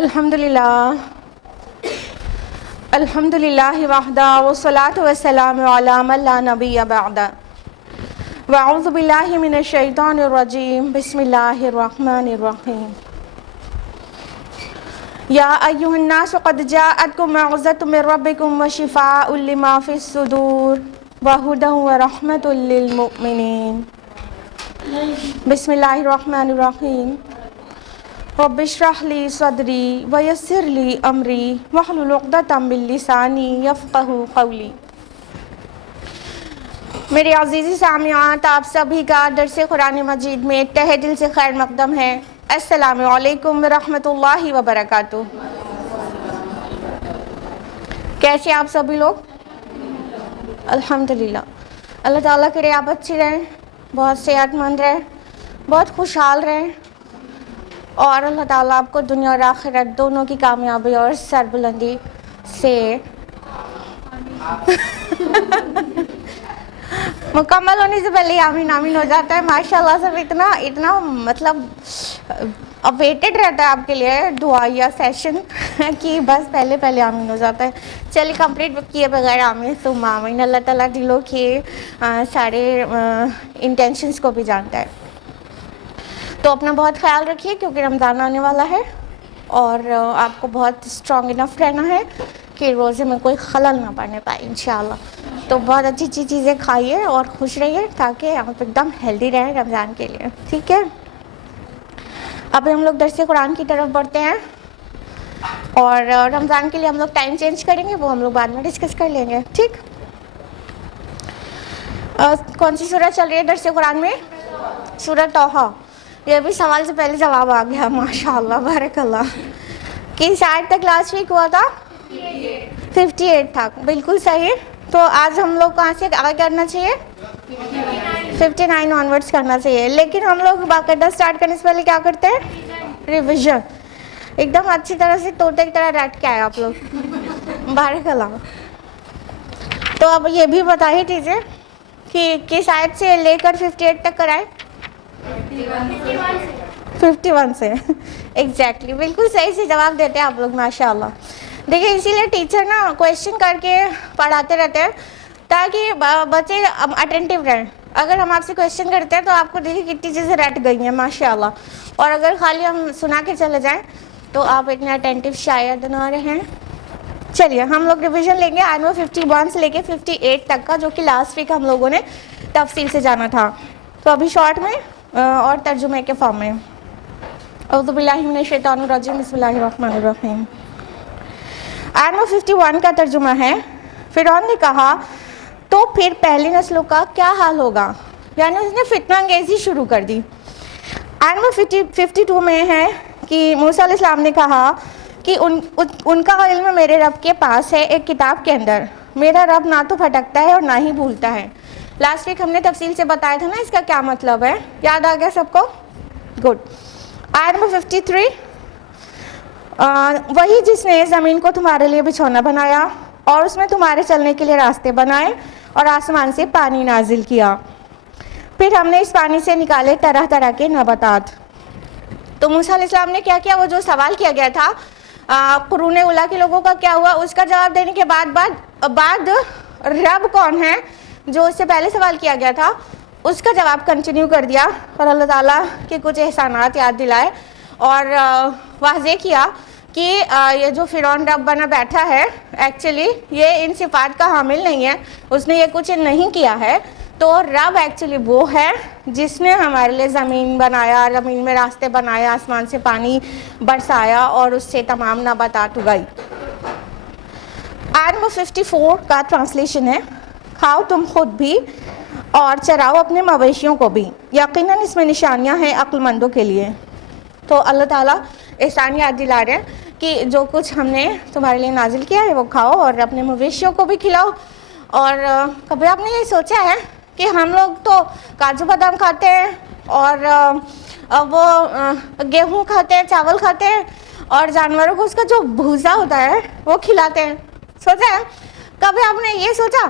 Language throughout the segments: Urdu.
الحمدللہ وحدہ والصلاة والسلام علی من لا نبی بعدہ واعوذ باللہ من الشیطان الرجیم بسم اللہ الرحمن الرحیم یا ایہا الناس قد جاءتکم موعظۃ من ربکم وشفاء لما فی الصدور وہدی ورحمۃ للمؤمنین۔ بسم اللہ الرحمن الرحیم۔ رب اشرح لی صدری ویسر لی امری واحلل عقدۃ من لسانی یفقہوا قولی۔ میرے عزیزی سامعات، آپ سبھی کا درس قرآن مجید میں تہہ دل سے خیر مقدم ہے۔ السلام علیکم ورحمۃ اللہ وبرکاتہ۔ کیسے آپ سبھی لوگ؟ الحمدللہ۔ اللہ تعالیٰ کرے آپ اچھی رہیں، بہت صحت مند رہیں، بہت خوشحال رہیں، اور اللہ تعالیٰ آپ کو دنیا اور آخرت دونوں کی کامیابی اور سربلندی سے مکمل ہونے سے پہلے آمین آمین ہو جاتا ہے۔ ماشاءاللہ سب اتنا مطلب اویٹڈ رہتا ہے آپ کے لیے دعائیہ سیشن کہ بس پہلے آمین ہو جاتا ہے۔ چلیے کمپلیٹ کیے بغیر آمین ثم آمین۔ اللہ تعالیٰ دلوں کے سارے انٹینشنز کو بھی جانتا ہے۔ تو اپنا بہت خیال رکھیے کیونکہ رمضان آنے والا ہے، اور آپ کو بہت اسٹرانگ انف رہنا ہے کہ روزے میں کوئی خلل نہ پڑنے پائے انشاءاللہ۔ تو بہت اچھی چیزیں کھائیے اور خوش رہیے تاکہ آپ ایک دم ہیلدی رہیں رمضان کے لیے، ٹھیک ہے؟ اب ہم لوگ درس قرآن کی طرف بڑھتے ہیں، اور رمضان کے لیے ہم لوگ ٹائم چینج کریں گے، وہ ہم لوگ بعد میں ڈسکس کر لیں گے، ٹھیک؟ کون سی سورہ چل رہی ہے درس قرآن میں؟ سورہ طٰہٰ۔ یہ بھی سوال سے پہلے جواب آ گیا، ماشاءاللہ بارک اللہ۔ کس آیت تک لاسٹ ویک ہوا تھا؟ 58 تھا، بالکل صحیح۔ تو آج ہم لوگ کہاں سے آگے کرنا چاہیے؟ 59 آنورڈس کرنا چاہیے، لیکن ہم لوگ باقاعدہ اسٹارٹ کرنے سے پہلے کیا کرتے ہیں؟ ریویژن۔ ایک دم اچھی طرح سے طوطے کی طرح رٹ کے آئے آپ لوگ، بارک اللہ۔ تو اب یہ بھی بتا ہی دیجیے کہ کس آیت سے لے کر 58 تک کرائے؟ 51 سے ایگزیکٹلی، بالکل صحیح سے جواب دیتے ہیں آپ لوگ، ماشاءاللہ۔ دیکھیں اسی لیے ٹیچر نا کویشچن کر کے پڑھاتے رہتے ہیں تاکہ بچے اٹینٹیو رہیں۔ اگر ہم آپ سے کویشچن کرتے ہیں تو آپ کو دیکھیں کتنی چیزیں رٹ گئی ہیں ماشاءاللہ، اور اگر خالی ہم سنا کے چلے جائیں تو آپ اتنے اٹینٹیو شاید نہ رہیں۔ چلیے ہم لوگ ریویژن لیں گے آج 51 سے لے کے 58 تک کا، جو کہ لاسٹ ویک ہم لوگوں نے تفصیل سے جانا تھا۔ تو ابھی شارٹ میں اور ترجمے کے فارم میں۔ اعوذ باللہ من الشیطان الرجیم، بسم اللہ الرحمن الرحیم۔ آیت 51 کا ترجمہ ہے، فرعون نے کہا تو پھر پہلی نسلوں کا کیا حال ہوگا، یعنی اس نے فتنہ انگیزی شروع کر دی۔ آیت 52 میں ہے کہ موسیٰ علیہ السلام نے کہا کہ ان کا علم میرے رب کے پاس ہے ایک کتاب کے اندر، میرا رب نہ تو بھٹکتا ہے اور نہ ہی بھولتا ہے۔ لاسٹ ویک ہم نے تفصیل سے بتایا تھا نا اس کا کیا مطلب ہے، یاد آ گیا سب کو؟ گڈ۔ آیت نمبر 53، وہی جس نے زمین کو تمہارے لیے بچھونا بنایا اور اس میں تمہارے چلنے کے لیے راستے بنائے اور آسمان سے پانی نازل کیا، پھر ہم نے اس پانی سے نکالے طرح طرح کے نباتات۔ تو موسیٰ علیہ السلام نے کیا کیا؟ وہ جو سوال کیا گیا تھا قرون اولیٰ کے لوگوں کا کیا ہوا، اس کا جواب دینے کے بعد رب کون ہے جو اس سے پہلے سوال کیا گیا تھا اس کا جواب کنٹینیو کر دیا، اور اللہ تعالیٰ کے کچھ احسانات یاد دلائے اور واضح کیا کہ یہ جو فرعون رب بنا بیٹھا ہے ایکچولی یہ ان صفات کا حامل نہیں ہے، اس نے یہ کچھ نہیں کیا ہے۔ تو رب ایکچولی وہ ہے جس نے ہمارے لیے زمین بنایا، زمین میں راستے بنائے، آسمان سے پانی برسایا اور اس سے تمام نباتات اگائی۔ آیت نمبر 54 کا ٹرانسلیشن ہے، کھاؤ تم خود بھی اور چراؤ اپنے مویشیوں کو بھی، یقیناً اس میں نشانیاں ہیں عقل مندوں کے لیے۔ تو اللہ تعالیٰ احسان یاد دلا رہے ہیں کہ جو کچھ ہم نے تمہارے لیے نازل کیا ہے وہ کھاؤ اور اپنے مویشیوں کو بھی کھلاؤ۔ اور کبھی آپ نے یہ سوچا ہے کہ ہم لوگ تو کاجو بادام کھاتے ہیں اور وہ گیہوں کھاتے ہیں، چاول کھاتے ہیں، اور جانوروں کو اس کا جو بھوسا ہوتا ہے وہ کھلاتے ہیں، سوچا ہے؟ کبھی آپ نے یہ سوچا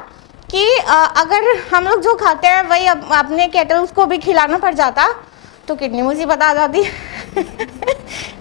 کہ اگر ہم لوگ جو کھاتے ہیں وہی اپنے کیٹلز کو بھی کھلانا پڑ جاتا تو کتنی مصیبت آ جاتی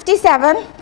57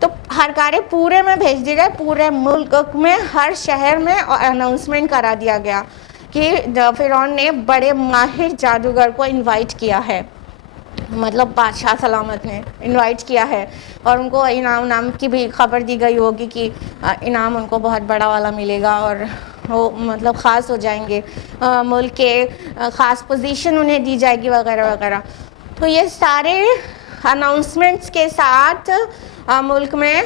تو ہرکارے پورے میں بھیج دیے گئے, پورے ملک میں ہر شہر میں اناؤنسمنٹ کرا دیا گیا کہ فرعون نے بڑے ماہر جادوگر کو انوائٹ کیا ہے, مطلب بادشاہ سلامت نے انوائٹ کیا ہے, اور ان کو انعام کی بھی خبر دی گئی ہوگی کہ انعام ان کو بہت بڑا والا ملے گا, اور وہ مطلب خاص ہو جائیں گے, ملک کے خاص پوزیشن انہیں دی جائے گی وغیرہ وغیرہ. تو یہ سارے اناؤنسمنٹس کے ساتھ ملک میں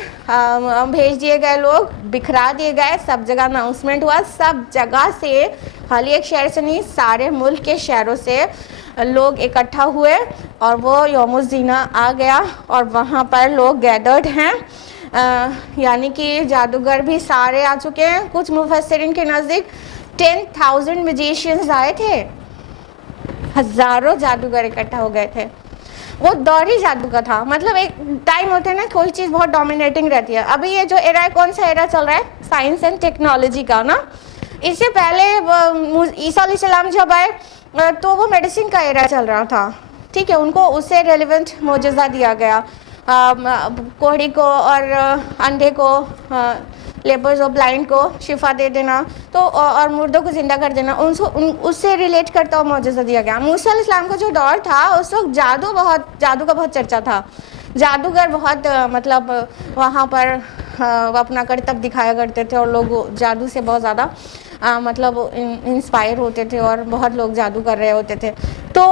بھیج دیے گئے, لوگ بکھرا دیے گئے, سب جگہ اناؤنسمنٹ ہوا, سب جگہ سے, خالی ایک شہر سے نہیں, سارے ملک کے شہروں سے لوگ اکٹھا ہوئے, اور وہ یوم الزینہ آ گیا, اور وہاں پر لوگ گیدرڈ ہیں, یعنی کہ جادوگر بھی سارے آ چکے ہیں. کچھ مفسرین کے نزدیک 10,000 میجیشینز آئے تھے, ہزاروں جادوگر اکٹھا ہو گئے تھے. وہ دور ہی جادو کا تھا, مطلب ایک ٹائم ہوتا ہے نا کوئی چیز بہت ڈومینیٹنگ رہتی ہے. ابھی یہ جو ایرا ہے, کون سا ایرا چل رہا ہے, سائنس اینڈ ٹیکنالوجی کا نا. اس سے پہلے عیسیٰ علیہ السلام جب آئے تو وہ میڈیسن کا ایرا چل رہا تھا, ٹھیک ہے, ان کو اس سے ریلیونٹ معجزہ دیا گیا, کوڑی کو اور اندھے کو, لیپرز اور بلائنڈ کو شفا دے دینا, تو اور مردوں کو زندہ کر دینا, اس سے ریلیٹ کرتا ہوا معجزہ دیا گیا. موسیٰ علیہ السلام کا جو دور تھا اس وقت جادو کا بہت چرچا تھا, جادوگر بہت مطلب وہاں پر اپنا کرتب دکھایا کرتے تھے, اور لوگ جادو سے بہت زیادہ مطلب انسپائر ہوتے تھے, اور بہت لوگ جادو کر رہے ہوتے تھے. تو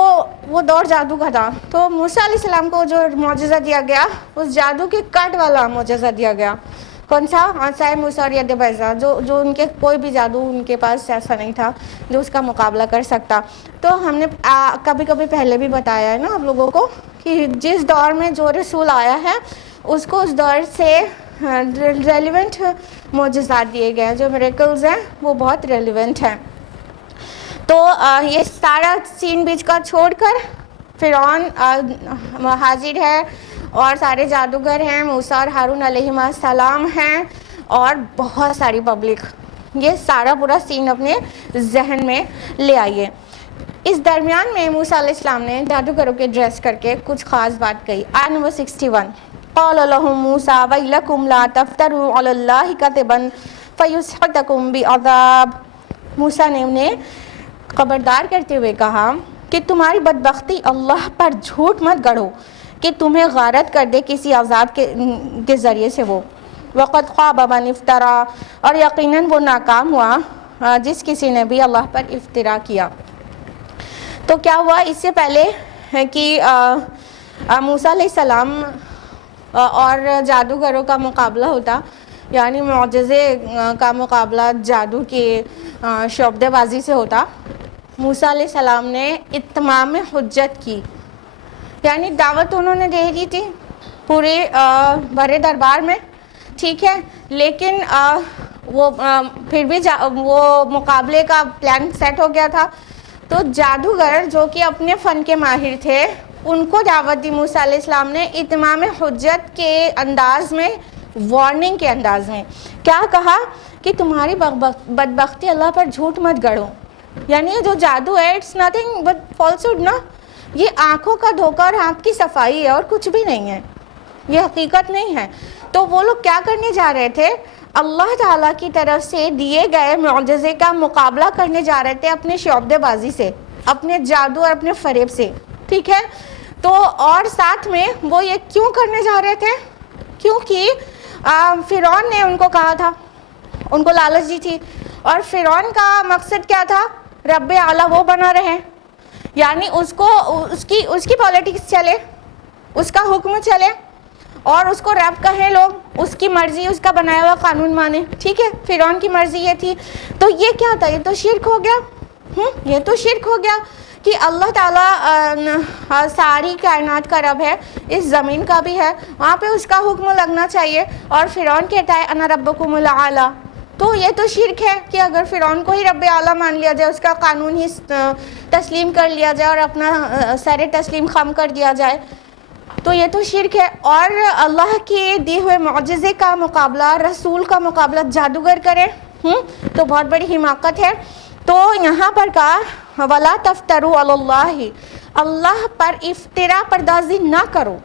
وہ دور جادو کا تھا. تو موسیٰ علیہ السلام کو جو معجزہ دیا گیا, اس جادو کے کٹ والا معجزہ دیا گیا. کون سا؟ عصائے موسیٰ اور ید بیضاء, جو ان کے کوئی بھی جادو ان کے پاس ایسا نہیں تھا جو اس کا مقابلہ کر سکتا. تو ہم نے کبھی کبھی پہلے بھی بتایا ہے نا آپ لوگوں کو کہ جس دور میں جو رسول آیا ہے اس کو اس دور سے ریلیونٹ معجزات دیے گئے ہیں, جو میریکلز ہیں وہ بہت ریلیونٹ ہیں. تو یہ سارا سین بیچ کا چھوڑ کر فرعون حاضر ہے, اور سارے جادوگر ہیں, موسیٰ اور ہارون علیہ السلام ہیں, اور بہت ساری پبلک. یہ سارا پورا سین اپنے ذہن میں لے آئیے. اس درمیان میں موسیٰ علیہ السلام نے جادوگروں کے ڈریس کر کے کچھ خاص بات کہی. آیت نمبر 61, قال لهم موسیٰ ویلکم لا تفتروا علی اللہ کذبا فیسحتکم بعذاب. موسیٰ نے انہیں خبردار کرتے ہوئے کہا کہ تمہاری بدبختی اللہ پر جھوٹ مت گڑھو کہ تمہیں غارت کر دے کسی عذاب کے ذریعے سے وہ. وقد خاب من افترا, اور یقیناً وہ ناکام ہوا جس کسی نے بھی اللہ پر افترا کیا. تو کیا ہوا, اس سے پہلے کہ موسیٰ علیہ السلام اور جادوگروں کا مقابلہ ہوتا, یعنی معجزے کا مقابلہ جادو کی شعبدے بازی سے ہوتا, موسیٰ علیہ السلام نے اتمام حجت کی, یعنی دعوت انہوں نے دے دی تھی پورے بڑے دربار میں, ٹھیک ہے, لیکن وہ پھر بھی وہ مقابلے کا پلان سیٹ ہو گیا تھا. تو جادوگر جو کہ اپنے فن کے ماہر تھے ان کو دعوت دی موسیٰ علیہ السلام نے اتمام حجت کے انداز میں, وارننگ کے انداز میں. کیا کہا کہ تمہاری بدبختی اللہ پر جھوٹ مت گڑھو, یعنی یہ جو جادو ہے اٹس نتھنگ بٹ فالسہڈ نا, یہ آنکھوں کا دھوکہ اور آنکھ کی صفائی ہے اور کچھ بھی نہیں ہے, یہ حقیقت نہیں ہے. تو وہ لوگ کیا کرنے جا رہے تھے, اللہ تعالیٰ کی طرف سے دیے گئے معجزے کا مقابلہ کرنے جا رہے تھے اپنے شعبدے بازی سے, اپنے جادو اور اپنے فریب سے, ٹھیک ہے. تو اور ساتھ میں وہ یہ کیوں کرنے جا رہے تھے, کیونکہ فرعون نے ان کو کہا تھا, ان کو لالچ دی تھی, اور فرعون کا مقصد کیا تھا, رب اعلیٰ وہ بنا رہے, یعنی اس کی پالیٹکس چلے, اس کا حکم چلے, اور اس کو رب کہیں لوگ, اس کی مرضی, اس کا بنایا ہوا قانون مانے, ٹھیک ہے. فرعون کی مرضی یہ تھی. تو یہ کیا تھا, یہ تو شرک ہو گیا, یہ تو شرک ہو گیا کہ اللہ تعالیٰ ساری کائنات کا رب ہے, اس زمین کا بھی ہے, وہاں پہ اس کا حکم لگنا چاہیے, اور فرعون کہتا ہے انا ربکم الاعلی. تو یہ تو شرک ہے کہ اگر فرعون کو ہی رب اعلیٰ مان لیا جائے, اس کا قانون ہی تسلیم کر لیا جائے اور اپنا سر تسلیم خم کر دیا جائے, تو یہ تو شرک ہے. اور اللہ کے دیے ہوئے معجزے کا مقابلہ, رسول کا مقابلہ جادوگر کرے, تو بہت بڑی حماقت ہے. تو یہاں پر کہا ولا تفتروا علی اللہ, اللہ پر افترا پردازی نہ کرو.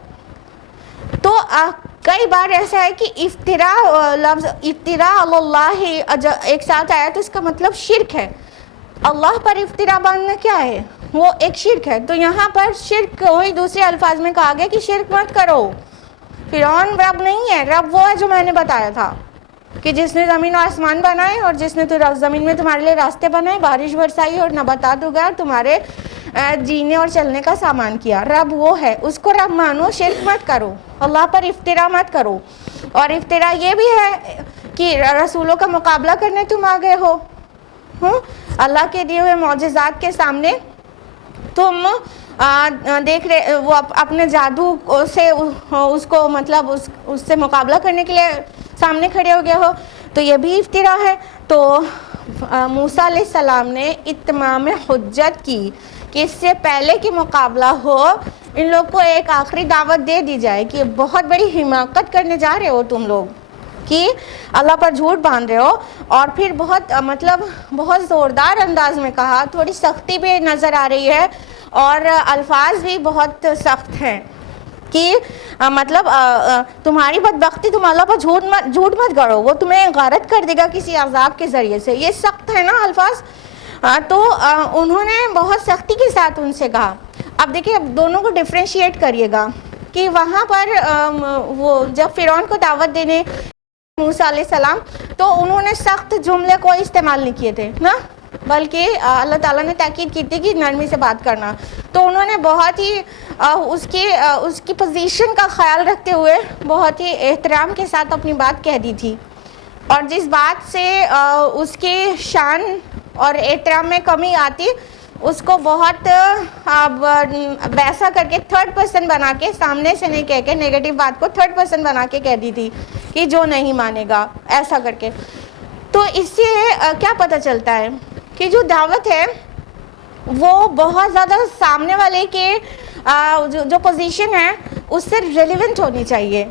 تو کئی بار ایسا ہے کہ افترا لفظ افترا اللہ ایک ساتھ آیا تو اس کا مطلب شرک ہے. اللہ پر افترا باندھنا کیا ہے؟ وہ ایک شرک ہے. تو یہاں پر شرک وہی دوسرے الفاظ میں کہا گیا کہ شرک مت کرو. فرعون رب نہیں ہے، رب وہ ہے جو میں نے بتایا تھا کہ جس نے زمین و آسمان بنائے اور جس نے زمین میں تمہارے لیے راستے بنائے، بارش برسائی اور نباتات اگائے اور تمہارے جینے اور چلنے کا سامان کیا. رب وہ ہے، اس کو رب مانو، شرک مت کرو، اللہ پر افترا مت کرو. اور افترا یہ بھی ہے کہ رسولوں کا مقابلہ کرنے تم آ گئے ہو، اللہ کے دیے ہوئے معجزات کے سامنے تم دیکھ رہے وہ اپنے جادو سے اس کو مطلب اس سے مقابلہ کرنے کے لیے سامنے کھڑے ہو گئے ہو. تو یہ بھی افترا ہے. تو موسیٰ علیہ السلام نے اتمام حجت کی کہ اس سے پہلے کہ مقابلہ ہو ان لوگ کو ایک آخری دعوت دے دی جائے کہ بہت بڑی حماقت کرنے جا رہے ہو تم لوگ، کہ اللہ پر جھوٹ باندھ رہے ہو. اور پھر بہت مطلب بہت زوردار انداز میں کہا، تھوڑی سختی بھی نظر آ رہی ہے اور الفاظ بھی بہت سخت ہیں کہ مطلب تمہاری بدبختی، تم اللہ پر جھوٹ مت گڑو، وہ تمہیں غارت کر دے گا کسی عذاب کے ذریعے سے. یہ سخت ہے نا الفاظ. تو انہوں نے بہت سختی کے ساتھ ان سے کہا. اب دیکھیں، اب دونوں کو ڈفرینشیٹ کریے گا کہ وہاں پر وہ جب فرعون کو دعوت دینے موسیٰ علیہ السلام تو انہوں نے سخت جملے کوئی استعمال نہیں کیے تھے نا، بلکہ اللہ تعالیٰ نے تاکید کی تھی کہ نرمی سے بات کرنا. تو انہوں نے بہت ہی اس کی پوزیشن کا خیال رکھتے ہوئے بہت ہی احترام کے ساتھ اپنی بات کہہ دی تھی. اور جس بات سے اس کی شان اور احترام میں کمی آتی اس کو بہت ویسا کر کے تھرڈ پرسن بنا کے، سامنے سے نہیں کہہ کے نیگیٹو بات کو تھرڈ پرسن بنا کے کہہ دی تھی کہ جو نہیں مانے گا ایسا کر کے. تو اس سے کیا پتہ چلتا ہے کہ جو دعوت ہے وہ بہت زیادہ سامنے والے کے جو پوزیشن ہے اس سے ریلیونٹ ہونی چاہیے.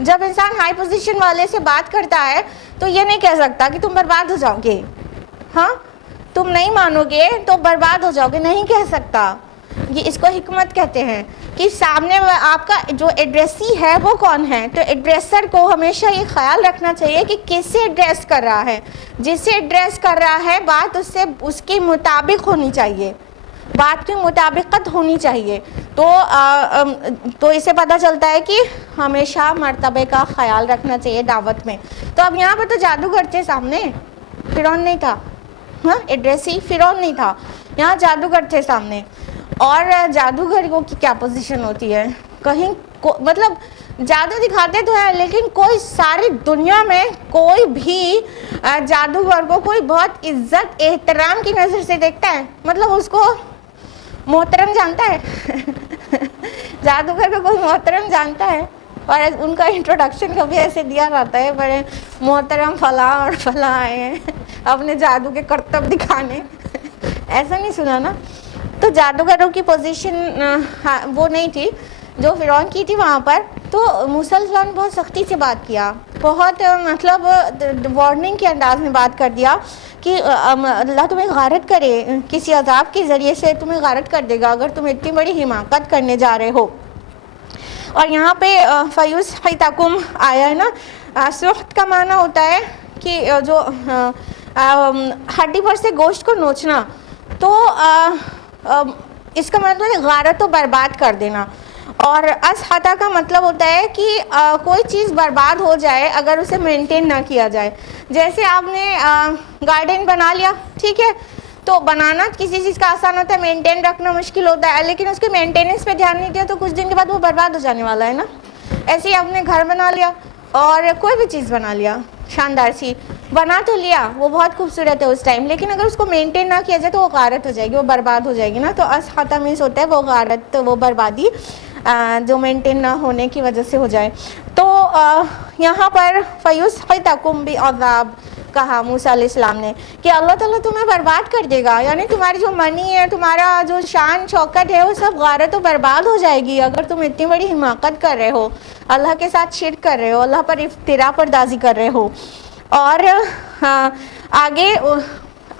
جب انسان ہائی پوزیشن والے سے بات کرتا ہے تو یہ نہیں کہہ سکتا کہ تم برباد ہو جاؤ گے، ہاں تم نہیں مانو گے تو برباد ہو جاؤ گے، نہیں کہہ سکتا. یہ اس کو حکمت کہتے ہیں کہ سامنے آپ کا جو ایڈریسی ہے وہ کون ہے. تو ایڈریسر کو ہمیشہ یہ خیال رکھنا چاہیے کہ کس سے ایڈریس کر رہا ہے. جس سے ایڈریس کر رہا ہے بات اس کے مطابق ہونی چاہیے، بات کی مطابقت ہونی چاہیے. تو اس سے پتہ چلتا ہے کہ ہمیشہ مرتبے کا خیال رکھنا چاہیے دعوت میں. تو اب یہاں پر تو جادوگر تھے سامنے، فرعون نہیں تھا، ہاں ایڈریسی فرعون نہیں تھا، یہاں جادوگر تھے سامنے. اور جادوگروں کی کیا پوزیشن ہوتی ہے، کہیں مطلب جادو دکھاتے تو ہیں لیکن کوئی ساری دنیا میں کوئی بھی جادوگر کو کوئی بہت عزت احترام کی نظر سے دیکھتا ہے، مطلب اس کو محترم جانتا ہے جادوگر کو کوئی محترم جانتا ہے. اور ان کا انٹروڈکشن کبھی ایسے دیا جاتا ہے، بڑے محترم فلاں اور فلاں آئے ہیں اپنے جادو کے کرتب دکھانے، ایسا نہیں سنا نا. تو جادوگروں کی پوزیشن وہ نہیں تھی جو فرعون کی تھی وہاں پر. تو موسیٰ علیہ السلام نے بہت سختی سے بات کیا، بہت مطلب وارننگ کے انداز میں بات کر دیا کہ اللہ تمہیں غارت کرے، کسی عذاب کے ذریعے سے تمہیں غارت کر دے گا اگر تم اتنی بڑی حماقت کرنے جا رہے ہو. اور یہاں پہ فَيُسْحِتَكُمْ آیا ہے نا، سحت کا معنی ہوتا ہے کہ جو ہڈی پر سے گوشت کو نوچنا. تو اس کا مطلب ہے غارت و برباد کر دینا. اور اسحتہ کا مطلب ہوتا ہے کہ کوئی چیز برباد ہو جائے اگر اسے مینٹین نہ کیا جائے. جیسے آپ نے گارڈن بنا لیا، ٹھیک ہے، تو بنانا کسی چیز کا آسان ہوتا ہے، مینٹین رکھنا مشکل ہوتا ہے، لیکن اس کے مینٹیننس پہ دھیان نہیں دیا تو کچھ دن کے بعد وہ برباد ہو جانے والا ہے نا. ایسے ہی آپ نے گھر بنا لیا اور کوئی بھی چیز بنا لیا شاندار سی، بنا تو لیا وہ بہت خوبصورت ہے اس ٹائم، لیکن اگر اس کو مینٹین نہ کیا جائے تو وہ غارت ہو جائے گی، وہ برباد ہو جائے گی نا. تو اسحتہ مینس ہوتا ہے وہ غارت، وہ بربادی جو مینٹین نہ ہونے کی وجہ سے ہو جائے. تو یہاں پر فَيُسْحِتَكُمْ بِعَذَابٍ کہا موسیٰ علیہ السلام نے کہ اللہ تعالیٰ تمہیں برباد کر دے گا، یعنی تمہاری جو منی ہے، تمہارا جو شان شوکت ہے وہ سب غارت و برباد ہو جائے گی اگر تم اتنی بڑی حماقت کر رہے ہو، اللہ کے ساتھ شرک کر رہے ہو، اللہ پر افتراء پردازی کر رہے ہو. اور آگے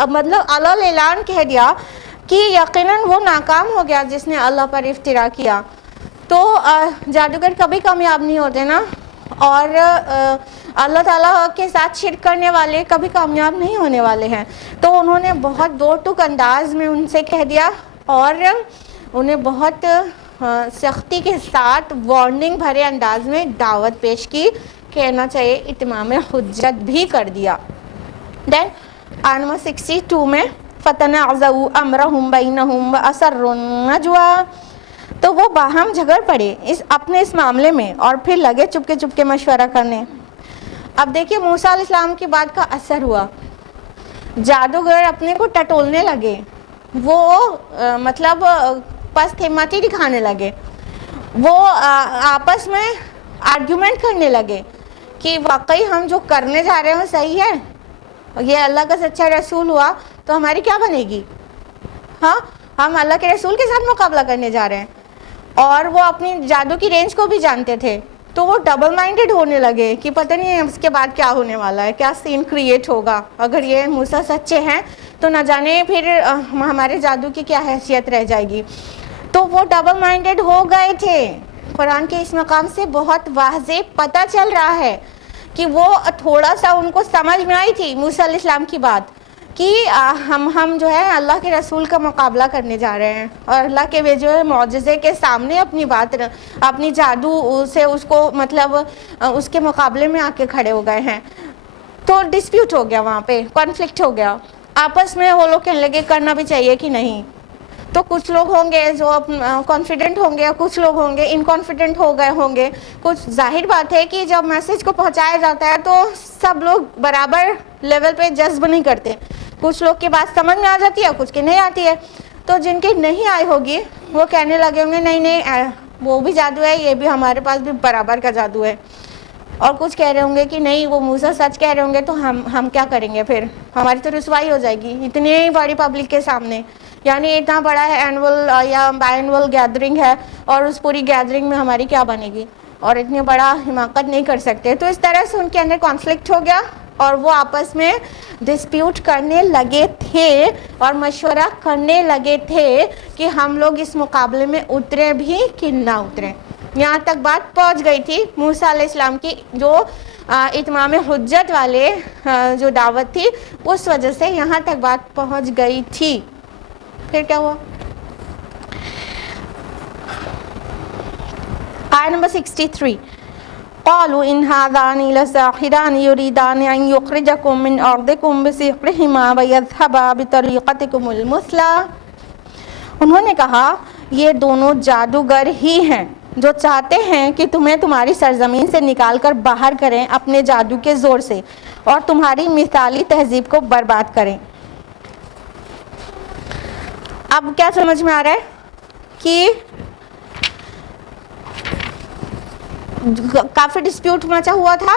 مطلب اللہ اعلان کہہ دیا کہ یقیناً وہ ناکام ہو گیا جس نے اللہ پر افتراء کیا. تو جادوگر کبھی کامیاب نہیں ہوتے نا، اور اللہ تعالیٰ کے ساتھ شرک کرنے والے کبھی کامیاب نہیں ہونے والے ہیں. تو انہوں نے بہت دو ٹوک انداز میں ان سے کہہ دیا اور انہیں بہت سختی کے ساتھ وارننگ بھرے انداز میں دعوت پیش کی، کہنا چاہیے اتمام حجت بھی کر دیا. دین آیت نمبر 62 میں فَتَنَازَعُوا أَمْرَهُمْ بَيْنَهُمْ وَأَسَرُّوا النَّجْوَىٰ، تو وہ باہم جھگڑ پڑے اس معاملے میں اور پھر لگے چپکے چپکے مشورہ کرنے. اب دیکھیے موسیٰ علیہ السلام کی بات کا اثر ہوا، جادوگر اپنے کو ٹٹولنے لگے، وہ مطلب پست ہمتی دکھانے لگے، وہ آپس میں آرگیومنٹ کرنے لگے کہ واقعی ہم جو کرنے جا رہے ہیں وہ صحیح ہے، یہ اللہ کا سچا رسول ہوا تو ہماری کیا بنے گی، ہاں ہم اللہ کے رسول کے ساتھ مقابلہ کرنے جا رہے ہیں. اور وہ اپنی جادو کی رینج کو بھی جانتے تھے، تو وہ ڈبل مائنڈڈ ہونے لگے کہ پتہ نہیں اس کے بعد کیا ہونے والا ہے، کیا سین کریٹ ہوگا، اگر یہ موسیٰ سچے ہیں تو نہ جانے پھر ہمارے جادو کی کیا حیثیت رہ جائے گی. تو وہ ڈبل مائنڈڈ ہو گئے تھے. قرآن کے اس مقام سے بہت واضح پتہ چل رہا ہے کہ وہ تھوڑا سا ان کو سمجھ میں آئی تھی موسیٰ علیہ السلام کی بات کہ ہم جو ہے اللہ کے رسول کا مقابلہ کرنے جا رہے ہیں اور اللہ کے جو ہے معجزے کے سامنے اپنی جادو سے اس کو مطلب اس کے مقابلے میں آ کے کھڑے ہو گئے ہیں. تو ڈسپیوٹ ہو گیا، وہاں پہ کانفلکٹ ہو گیا آپس میں. وہ لوگ کہنے لگے کرنا بھی چاہیے کہ نہیں. تو کچھ لوگ ہوں گے جو کانفیڈنٹ ہوں گے، کچھ لوگ ہوں گے انکانفیڈنٹ ہو گئے ہوں گے. کچھ ظاہر بات ہے کہ جب میسج کو پہنچایا جاتا ہے تو سب لوگ برابر لیول پہ جذب نہیں کرتے، کچھ لوگ کی بات سمجھ میں آ جاتی ہے، کچھ کی نہیں آتی ہے. تو جن کی نہیں آئی ہوگی وہ کہنے لگے ہوں گے نہیں وہ بھی جادو ہے، یہ بھی ہمارے پاس بھی برابر کا جادو ہے. اور کچھ کہہ رہے ہوں گے کہ نہیں وہ موسیٰ سچ کہہ رہے ہوں گے تو ہم کیا کریں گے، پھر ہماری تو رسوائی ہو جائے گی اتنی بڑی پبلک کے سامنے. یعنی اتنا بڑا ہے اینول یا بائی اینول گیدرنگ ہے اور اس پوری گیدرنگ میں ہماری کیا بنے گی، اور اتنی بڑا حماقت نہیں کر سکتے. تو اس طرح سے ان کے اندر کانفلکٹ ہو گیا اور وہ آپس میں ڈسپیوٹ کرنے لگے تھے اور مشورہ کرنے لگے تھے کہ ہم لوگ اس مقابلے میں اترے بھی کہ نہ اتریں. یہاں تک بات پہنچ گئی تھی موسیٰ علیہ السلام کی جو اتمام حجت والے جو دعوت تھی اس وجہ سے یہاں تک بات پہنچ گئی تھی. پھر کیا ہوا؟ آیت نمبر 63 قالوا ان هذان لساحران يريدان ان يخرجكم من ارضكم بسحرهما ويذهبا بطريقتكم المثلى. انہوں نے کہا یہ دونوں جادوگر ہی ہیں جو چاہتے ہیں کہ تمہیں تمہاری سرزمین سے نکال کر باہر کریں اپنے جادو کے زور سے اور تمہاری مثالی تہذیب کو برباد کریں. اب کیا سمجھ میں آ رہا ہے کہ کافی ڈسپیوٹ مچا ہوا تھا،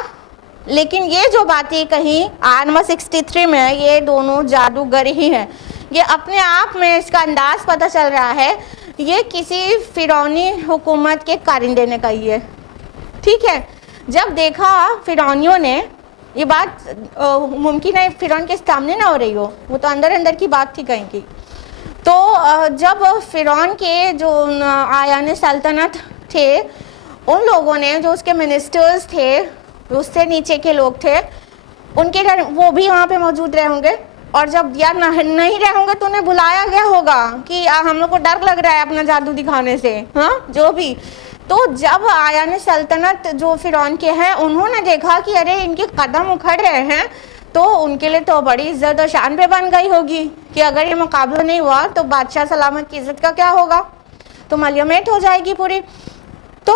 لیکن یہ جو باتیں کہیں آیت نمبر 63 میں یہ دونوں جادوگر ہی ہیں. یہ اپنے آپ میں اس کا انداز پتہ چل رہا ہے یہ کسی فرعونی حکومت کے کارندے نے کہی ہے. ٹھیک ہے، جب دیکھا فرعونیوں نے یہ بات ممکن ہے فرعون کے سامنے نہ ہو رہی ہو، وہ تو اندر اندر کی بات تھی کہیں کی. تو جب فرعون کے جو آیان سلطنت تھے ان لوگوں نے جو اس کے منسٹرز تھے اس سے نیچے کے لوگ تھے ان کے گھر وہ بھی وہاں پہ موجود رہے ہوں گے، اور جب یار نہیں رہے ہوں گے تو انہیں بلایا گیا ہوگا کہ ہم لوگ کو ڈر لگ رہا ہے اپنا جادو دکھانے سے، ہاں جو بھی. تو جب آیان سلطنت جو فرعون کے ہیں انہوں نے دیکھا کہ ارے ان کے قدم اکھڑ رہے ہیں تو ان کے لیے تو بڑی عزت و شان پہ بن گئی ہوگی کہ اگر یہ مقابلہ نہیں ہوا تو بادشاہ سلامت کی عزت کا کیا ہوگا، تو ملیمیٹ ہو جائے گی پوری. تو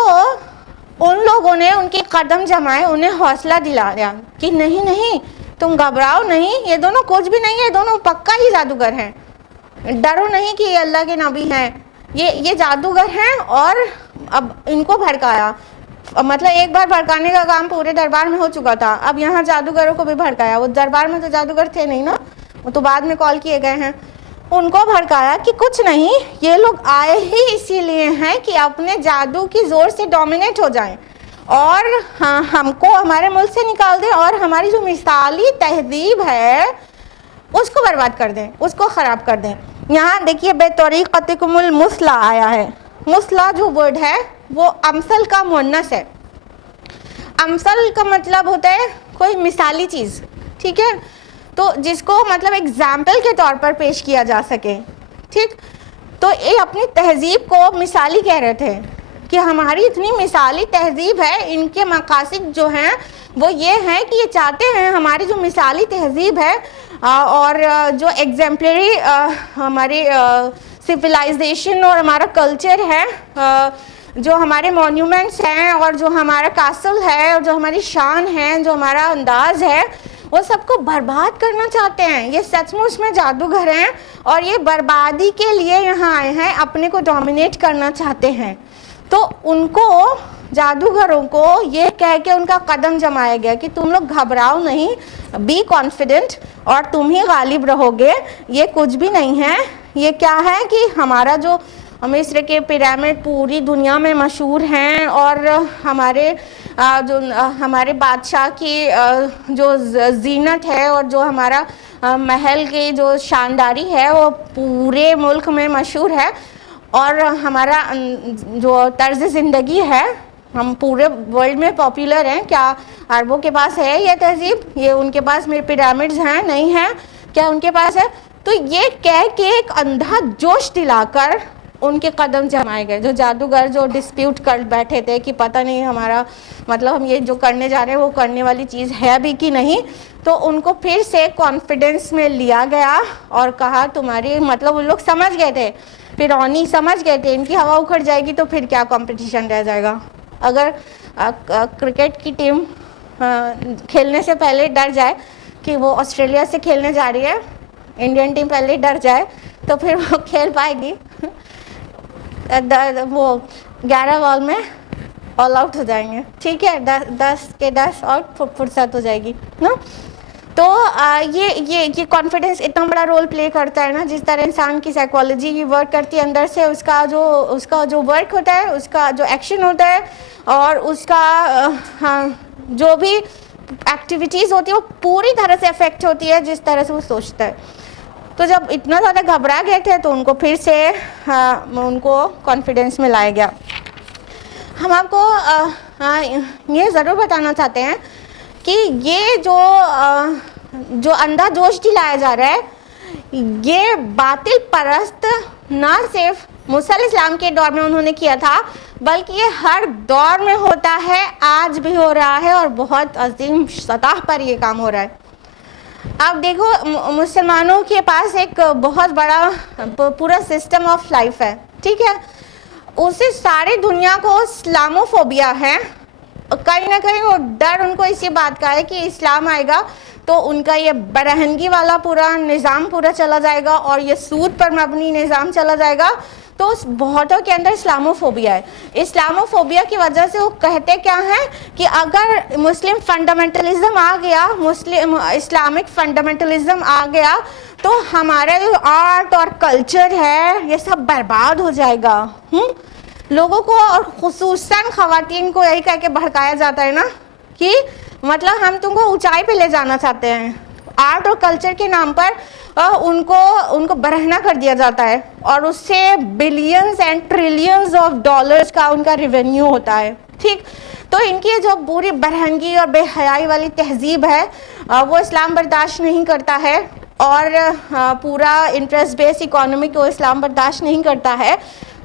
ان لوگوں نے ان کے قدم جمائے، انہیں حوصلہ دلا دیا کہ نہیں تم گھبراؤ نہیں، یہ دونوں کچھ بھی نہیں ہے، دونوں پکا ہی جادوگر ہیں، ڈرو نہیں کہ یہ اللہ کے نبی ہیں، یہ جادوگر ہیں. اور اب ان کو بھڑکایا، مطلب ایک بار بھڑکانے کا کام پورے دربار میں ہو چکا تھا، اب یہاں جادوگروں کو بھی بھڑکایا. وہ دربار میں تو جادوگر تھے نہیں نا، وہ تو بعد میں کال کیے گئے ہیں. ان کو بھڑکایا کہ کچھ نہیں، یہ لوگ آئے ہی اسی لیے ہیں کہ اپنے جادو کی زور سے ڈومینیٹ ہو جائیں اور ہم کو ہمارے ملک سے نکال دیں اور ہماری جو مثالی تہذیب ہے اس کو برباد کر دیں، اس کو خراب کر دیں. یہاں دیکھیے بطریقتکم المثلی آیا ہے. مثلی جو ورڈ ہے وہ امثل کا مؤنث ہے. امثل کا مطلب ہوتا ہے کوئی مثالی چیز، ٹھیک ہے، تو جس کو مطلب ایگزامپل کے طور پر پیش کیا جا سکے، ٹھیک. تو یہ اپنی تہذیب کو مثالی کہہ رہے تھے کہ ہماری اتنی مثالی تہذیب ہے، ان کے مقاصد جو ہیں وہ یہ ہیں کہ یہ چاہتے ہیں ہماری جو مثالی تہذیب ہے اور جو ایگزمپلری ہماری سویلائزیشن اور ہمارا کلچر ہے، جو ہمارے مونیومنٹس ہیں اور جو ہمارا کاسل ہے اور جو ہماری شان ہے، جو ہمارا انداز ہے، وہ سب کو برباد کرنا چاہتے ہیں. یہ سچ مچ میں جادوگر ہیں اور یہ بربادی کے لیے یہاں آئے ہیں، اپنے کو ڈومینیٹ کرنا چاہتے ہیں. تو ان کو جادوگروں کو یہ کہہ کے ان کا قدم جمایا گیا کہ تم لوگ گھبراؤ نہیں، بی کانفیڈنٹ، اور تم ہی غالب رہو گے. یہ کچھ بھی نہیں ہے، یہ کیا ہے کہ ہمارا جو مصر کے پیرامڈ پوری دنیا میں مشہور ہیں، اور ہمارے جو ہمارے بادشاہ کی جو زینت ہے اور جو ہمارا محل کی جو شانداری ہے وہ پورے ملک میں مشہور ہے، اور ہمارا جو طرز زندگی ہے ہم پورے ورلڈ میں پاپولر ہیں. کیا عربوں کے پاس ہے یہ تہذیب؟ یہ ان کے پاس میرے پیرامڈز ہیں؟ نہیں ہیں. کیا ان کے پاس ہے؟ تو یہ کہہ کے ایک اندھا جوش دلا کر ان کے قدم جمائے گئے. جو جادوگر جو ڈسپیوٹ کر بیٹھے تھے کہ پتہ نہیں ہمارا مطلب ہم یہ جو کرنے جا رہے ہیں وہ کرنے والی چیز ہے بھی کہ نہیں، تو ان کو پھر سے کانفیڈنس میں لیا گیا اور کہا تمہاری مطلب ان لوگ سمجھ گئے تھے، فرعونی سمجھ گئے تھے ان کی ہوا اکھڑ جائے گی تو پھر کیا کمپٹیشن رہ جائے گا. اگر کرکٹ کی ٹیم کھیلنے سے پہلے ڈر جائے کہ وہ آسٹریلیا سے کھیلنے جا رہی ہے، انڈین ٹیم پہلے ڈر جائے تو پھر وہ کھیل پائے گی؟ وہ 11 بال میں آل آؤٹ ہو جائیں گے، ٹھیک ہے، 10 کے 10 آؤٹ، فرصت ہو جائے گی نا. تو یہ کانفیڈنس اتنا بڑا رول پلے کرتا ہے نا. جس طرح انسان کی سائیکالوجی کی ورک کرتی ہے اندر سے، اس کا جو ورک ہوتا ہے، اس کا جو ایکشن ہوتا ہے اور اس کا جو بھی ایکٹیویٹیز ہوتی ہے وہ پوری طرح سے افیکٹ ہوتی ہے جس طرح سے وہ سوچتا ہے. تو جب اتنا زیادہ گھبرا گئے تھے تو ان کو پھر سے ان کو کانفیڈنس میں لایا گیا. ہم آپ کو یہ ضرور بتانا چاہتے ہیں کہ یہ جو اندھا جوش دلایا جا رہا ہے، یہ باطل پرست نہ صرف موسیٰ علیہ السلام کے دور میں انہوں نے کیا تھا، بلکہ یہ ہر دور میں ہوتا ہے، آج بھی ہو رہا ہے اور بہت عظیم سطح پر یہ کام ہو رہا ہے. اب دیکھو مسلمانوں کے پاس ایک بہت بڑا پورا سسٹم آف لائف ہے، ٹھیک ہے، اسے ساری دنیا کو اسلاموفوبیا ہے. کہیں نہ کہیں وہ ڈر ان کو اسی بات کا ہے کہ اسلام آئے گا تو ان کا یہ برہنگی والا پورا نظام پورا چلا جائے گا اور یہ سود پر مبنی نظام چلا جائے گا. تو بہتوں کے اندر اسلاموفوبیا ہے. اسلاموفوبیا کی وجہ سے وہ کہتے کیا ہیں کہ اگر مسلم فنڈامنٹلزم آ گیا، اسلامک فنڈامنٹلزم آ گیا تو ہمارا جو آرٹ اور کلچر ہے یہ سب برباد ہو جائے گا. لوگوں کو اور خصوصاً خواتین کو یہی کہہ کے بھڑکایا جاتا ہے نا کہ مطلب ہم تم کو اونچائی پہ لے جانا چاہتے ہیں. آرٹ اور کلچر کے نام پر ان کو برہنہ کر دیا جاتا ہے اور اس سے billions and trillions of dollars کا ان کا ریونیو ہوتا ہے، ٹھیک. تو ان کی جو پوری برہنگی اور بے حیائی والی تہذیب ہے وہ اسلام برداشت نہیں کرتا ہے، اور پورا انٹرسٹ بیس اکانومی کو اسلام برداشت نہیں کرتا ہے.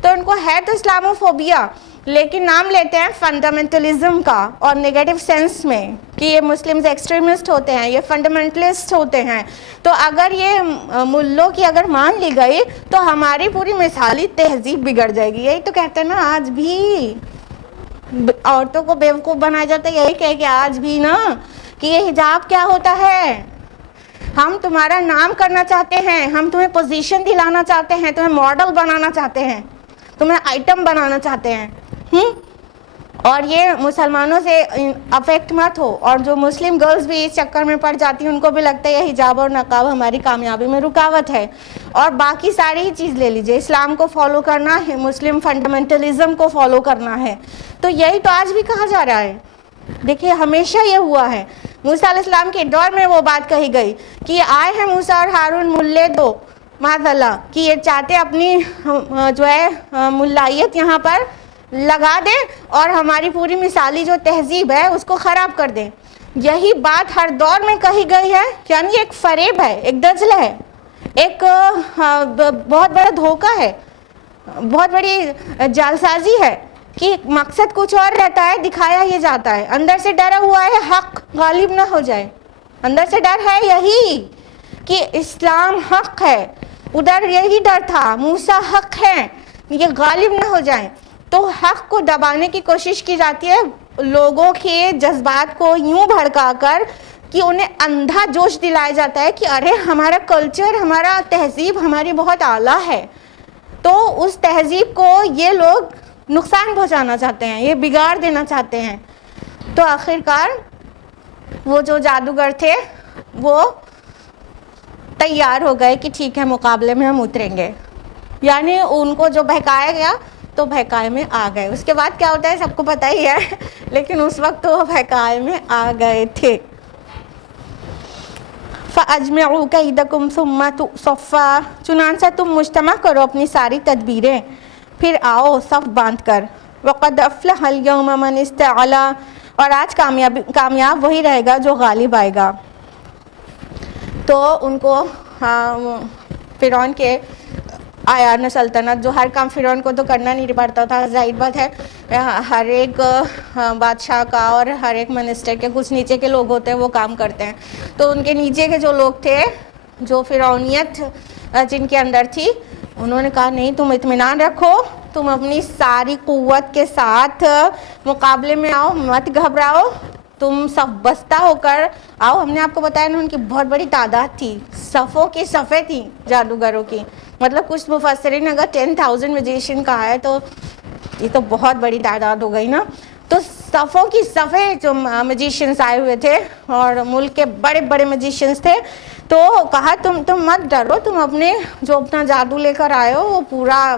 تو ان کو ہے تو اسلاموفوبیا، لیکن نام لیتے ہیں فنڈامنٹلزم کا اور نیگیٹو سینس میں کہ یہ مسلمز ایکسٹریمسٹ ہوتے ہیں، یہ فنڈامنٹلسٹ ہوتے ہیں. تو اگر یہ ملوں کی اگر مان لی گئی تو ہماری پوری مثالی تہذیب بگڑ جائے گی. یہی تو کہتے ہیں نا، آج بھی عورتوں کو بیوقوف بنایا جاتا ہے یہی کہہ کہ آج بھی نا کہ یہ حجاب کیا ہوتا ہے. ہم تمہارا نام کرنا چاہتے ہیں، ہم تمہیں پوزیشن دلانا چاہتے ہیں، تمہیں ماڈل بنانا چاہتے ہیں، تمہیں آئٹم بنانا چاہتے ہیں. اور یہ مسلمانوں سے افیکٹ مت ہو. اور جو مسلم گرلز بھی اس چکر میں پڑ جاتی ہیں ان کو بھی لگتا ہے یہ حجاب اور نقاب ہماری کامیابی میں رکاوٹ ہے. اور باقی ساری چیز لے لیجئے، اسلام کو فالو کرنا ہے، مسلم فنڈامنٹلزم کو فالو کرنا ہے. تو یہی تو آج بھی کہا جا رہا ہے. دیکھیے ہمیشہ یہ ہوا ہے. موسیٰ علیہ السلام کے دور میں وہ بات کہی گئی کہ آئے ہیں موسیٰ اور ہارون ملے دو معاذ اللہ، کہ یہ چاہتے اپنی جو ہے ملائیت یہاں پر لگا دیں اور ہماری پوری مثالی جو تہذیب ہے اس کو خراب کر دیں. یہی بات ہر دور میں کہی گئی ہے. یعنی ایک فریب ہے, ایک دجل ہے, ایک بہت بڑا دھوکہ ہے, بہت بڑی جعلسازی ہے کہ مقصد کچھ اور رہتا ہے, دکھایا یہ جاتا ہے. اندر سے ڈرا ہوا ہے حق غالب نہ ہو جائے, اندر سے ڈر ہے یہی کہ اسلام حق ہے, ادھر یہی ڈر تھا موسیٰ حق ہے, یہ غالب نہ ہو جائیں. تو حق کو دبانے کی کوشش کی جاتی ہے, لوگوں کے جذبات کو یوں بھڑکا کر کہ انہیں اندھا جوش دلایا جاتا ہے کہ ارے ہمارا کلچر, ہمارا تہذیب ہماری بہت اعلیٰ ہے. تو اس تہذیب کو یہ لوگ نقصان پہنچانا چاہتے ہیں, یہ بگاڑ دینا چاہتے ہیں. تو آخرکار وہ جو جادوگر تھے وہ تیار ہو گئے کہ ٹھیک ہے مقابلے میں ہم اتریں گے. یعنی ان کو جو بہکایا گیا تو بہکائے میں آ گئے. اس کے بعد کیا ہوتا ہے سب کو پتہ ہی ہے, لیکن اس وقت وہ بہکائے میں آ گئے تھے. فَأَجْمِعُوا كَيْدَكُمْ ثُمَّ صَفًّا, چنانچہ تم مجتمع کرو اپنی ساری تدبیریں, پھر آؤ صف باندھ کر. وَقَدْ أَفْلَحَ الْيَوْمَ مَنِ اسْتَعْلَىٰ, اور آج کامیاب وہی رہے گا جو غالب آئے گا. تو ان کو فرعون کے آیان سلطنت, جو ہر کام فرعون کو تو کرنا نہیں پڑتا تھا, ظاہر بات ہے ہر ایک بادشاہ کا اور ہر ایک منسٹر کے کچھ نیچے کے لوگ ہوتے ہیں وہ کام کرتے ہیں. تو ان کے نیچے کے جو لوگ تھے, جو فرعونیت جن کے اندر تھی, انہوں نے کہا نہیں تم اطمینان رکھو, تم اپنی ساری قوت کے ساتھ مقابلے میں آؤ, مت گھبراؤ, تم صف بستہ ہو کر آؤ. ہم نے آپ کو بتایا نا ان کی بہت بڑی تعداد تھی, صفوں کی صفیں تھیں جادوگروں کی. مطلب کچھ مفسرین اگر 10,000 میجیشین کہا ہے تو یہ تو بہت بڑی تعداد ہو گئی نا. تو صفوں کی صفیں جو میجیشینس آئے ہوئے تھے اور ملک کے بڑے بڑے میجیشینس تھے. تو کہا تم مت ڈرو, تم اپنا جادو لے کر آئے ہو وہ پورا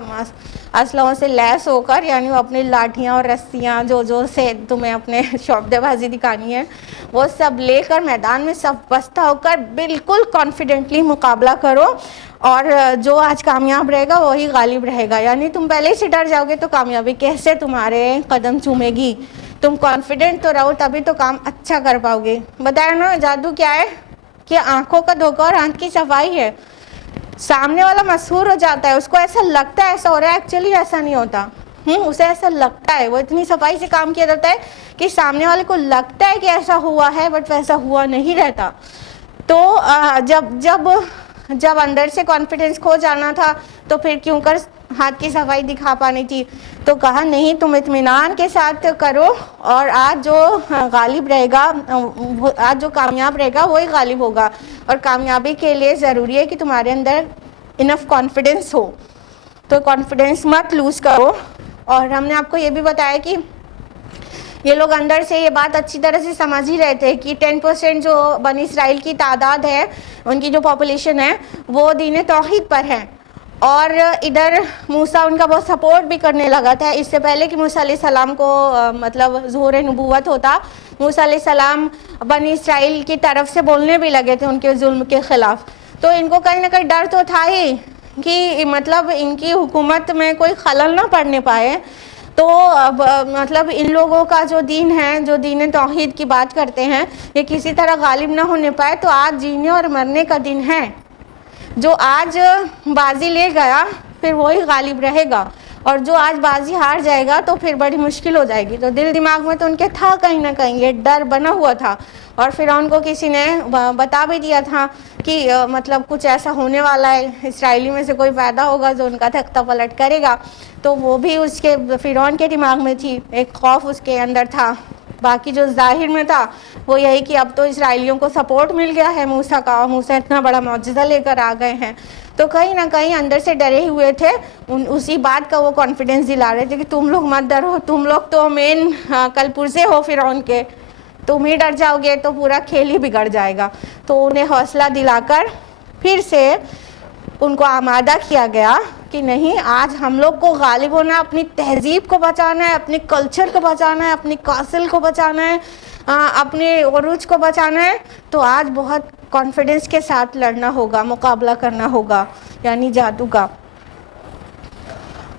اسلحوں سے لیس ہو کر, یعنی وہ اپنی لاٹھیاں اور رسیاں جو سے تمہیں اپنے شعبدے بازی دکھانی ہے وہ سب لے کر میدان میں صف بستہ ہو کر بالکل کانفیڈنٹلی مقابلہ کرو, اور جو آج کامیاب رہے گا وہی غالب رہے گا. یعنی تم پہلے سے ڈر جاؤ گے تو کامیابی کیسے تمہارے قدم چومے گی. تم کانفیڈنٹ تو رہو تبھی تو کام اچھا کر پاؤ گے. بتایا نا جادو کیا ہے کہ آنکھوں کا دھوکہ اور آنکھ کی صفائی ہے. سامنے والا مسحور ہو جاتا ہے, اس کو ایسا لگتا ہے ایسا ہو رہا ہے, ایکچولی ایسا نہیں ہوتا. اسے ایسا لگتا ہے, وہ اتنی صفائی سے کام کیا جاتا ہے کہ سامنے والے کو لگتا ہے کہ ایسا ہوا ہے بٹ ویسا ہوا نہیں رہتا. تو جب اندر سے کانفیڈنس کھو جانا تھا تو پھر کیوں کر ہاتھ کی صفائی دکھا پانی تھی. تو کہا نہیں تم اطمینان کے ساتھ کرو, اور آج جو غالب رہے گا, آج جو کامیاب رہے گا وہی غالب ہوگا. اور کامیابی کے لیے ضروری ہے کہ تمہارے اندر انف کانفیڈنس ہو, تو کانفیڈنس مت لوز کرو. اور ہم نے آپ کو یہ بھی بتایا کہ یہ لوگ اندر سے یہ بات اچھی طرح سے سمجھ ہی رہے تھے کہ 10% جو بنی اسرائیل کی تعداد ہے, ان کی جو پاپولیشن ہے وہ دین توحید پر ہے. اور ادھر موسیٰ ان کا بہت سپورٹ بھی کرنے لگا تھا. اس سے پہلے کہ موسیٰ علیہ السلام کو مطلب ظہور نبوت ہوتا, موسیٰ علیہ السلام بنی اسرائیل کی طرف سے بولنے بھی لگے تھے ان کے ظلم کے خلاف. تو ان کو کہیں نہ کہیں ڈر تو تھا ہی کہ مطلب ان کی حکومت میں کوئی خلل نہ پڑنے پائے. تو مطلب ان لوگوں کا جو دین ہے, جو دین توحید کی بات کرتے ہیں, یہ کسی طرح غالب نہ ہونے پائے. تو آج جینے اور مرنے کا دن ہے, جو آج بازی لے گیا پھر وہی غالب رہے گا, اور جو آج بازی ہار جائے گا تو پھر بڑی مشکل ہو جائے گی. تو دل دماغ میں تو ان کے تھا کہیں نہ کہیں یہ ڈر بنا ہوا تھا. اور فرعون کو کسی نے بتا بھی دیا تھا کہ مطلب کچھ ایسا ہونے والا ہے, اسرائیلی میں سے کوئی پیدا ہوگا جو ان کا تختہ پلٹ کرے گا. تو وہ بھی اس کے فرعون کے دماغ میں تھی, ایک خوف اس کے اندر تھا. باقی جو ظاہر میں تھا وہ یہی کہ اب تو اسرائیلیوں کو سپورٹ مل گیا ہے موسیٰ کا, اور موسیٰ اتنا بڑا معجزہ لے کر آ گئے ہیں. تو کہیں نہ کہیں اندر سے ڈرے ہوئے تھے, اسی بات کا وہ کانفیڈنس دلا رہے تھے کہ تم لوگ مت ڈرو, تم لوگ تو مین کل پرزے ہو فرعون کے, تم ہی ڈر جاؤ گے تو پورا کھیل ہی بگڑ جائے گا. تو انہیں حوصلہ دلا کر پھر سے ان کو آمادہ کیا گیا کہ نہیں, آج ہم لوگ کو غالب ہونا ہے, اپنی تہذیب کو بچانا ہے, اپنے کلچر کو بچانا ہے, اپنی کاسل کو بچانا ہے, اپنے عروج کو بچانا ہے. تو آج بہت کانفیڈنس کے ساتھ لڑنا ہوگا, مقابلہ کرنا ہوگا, یعنی جادو کا.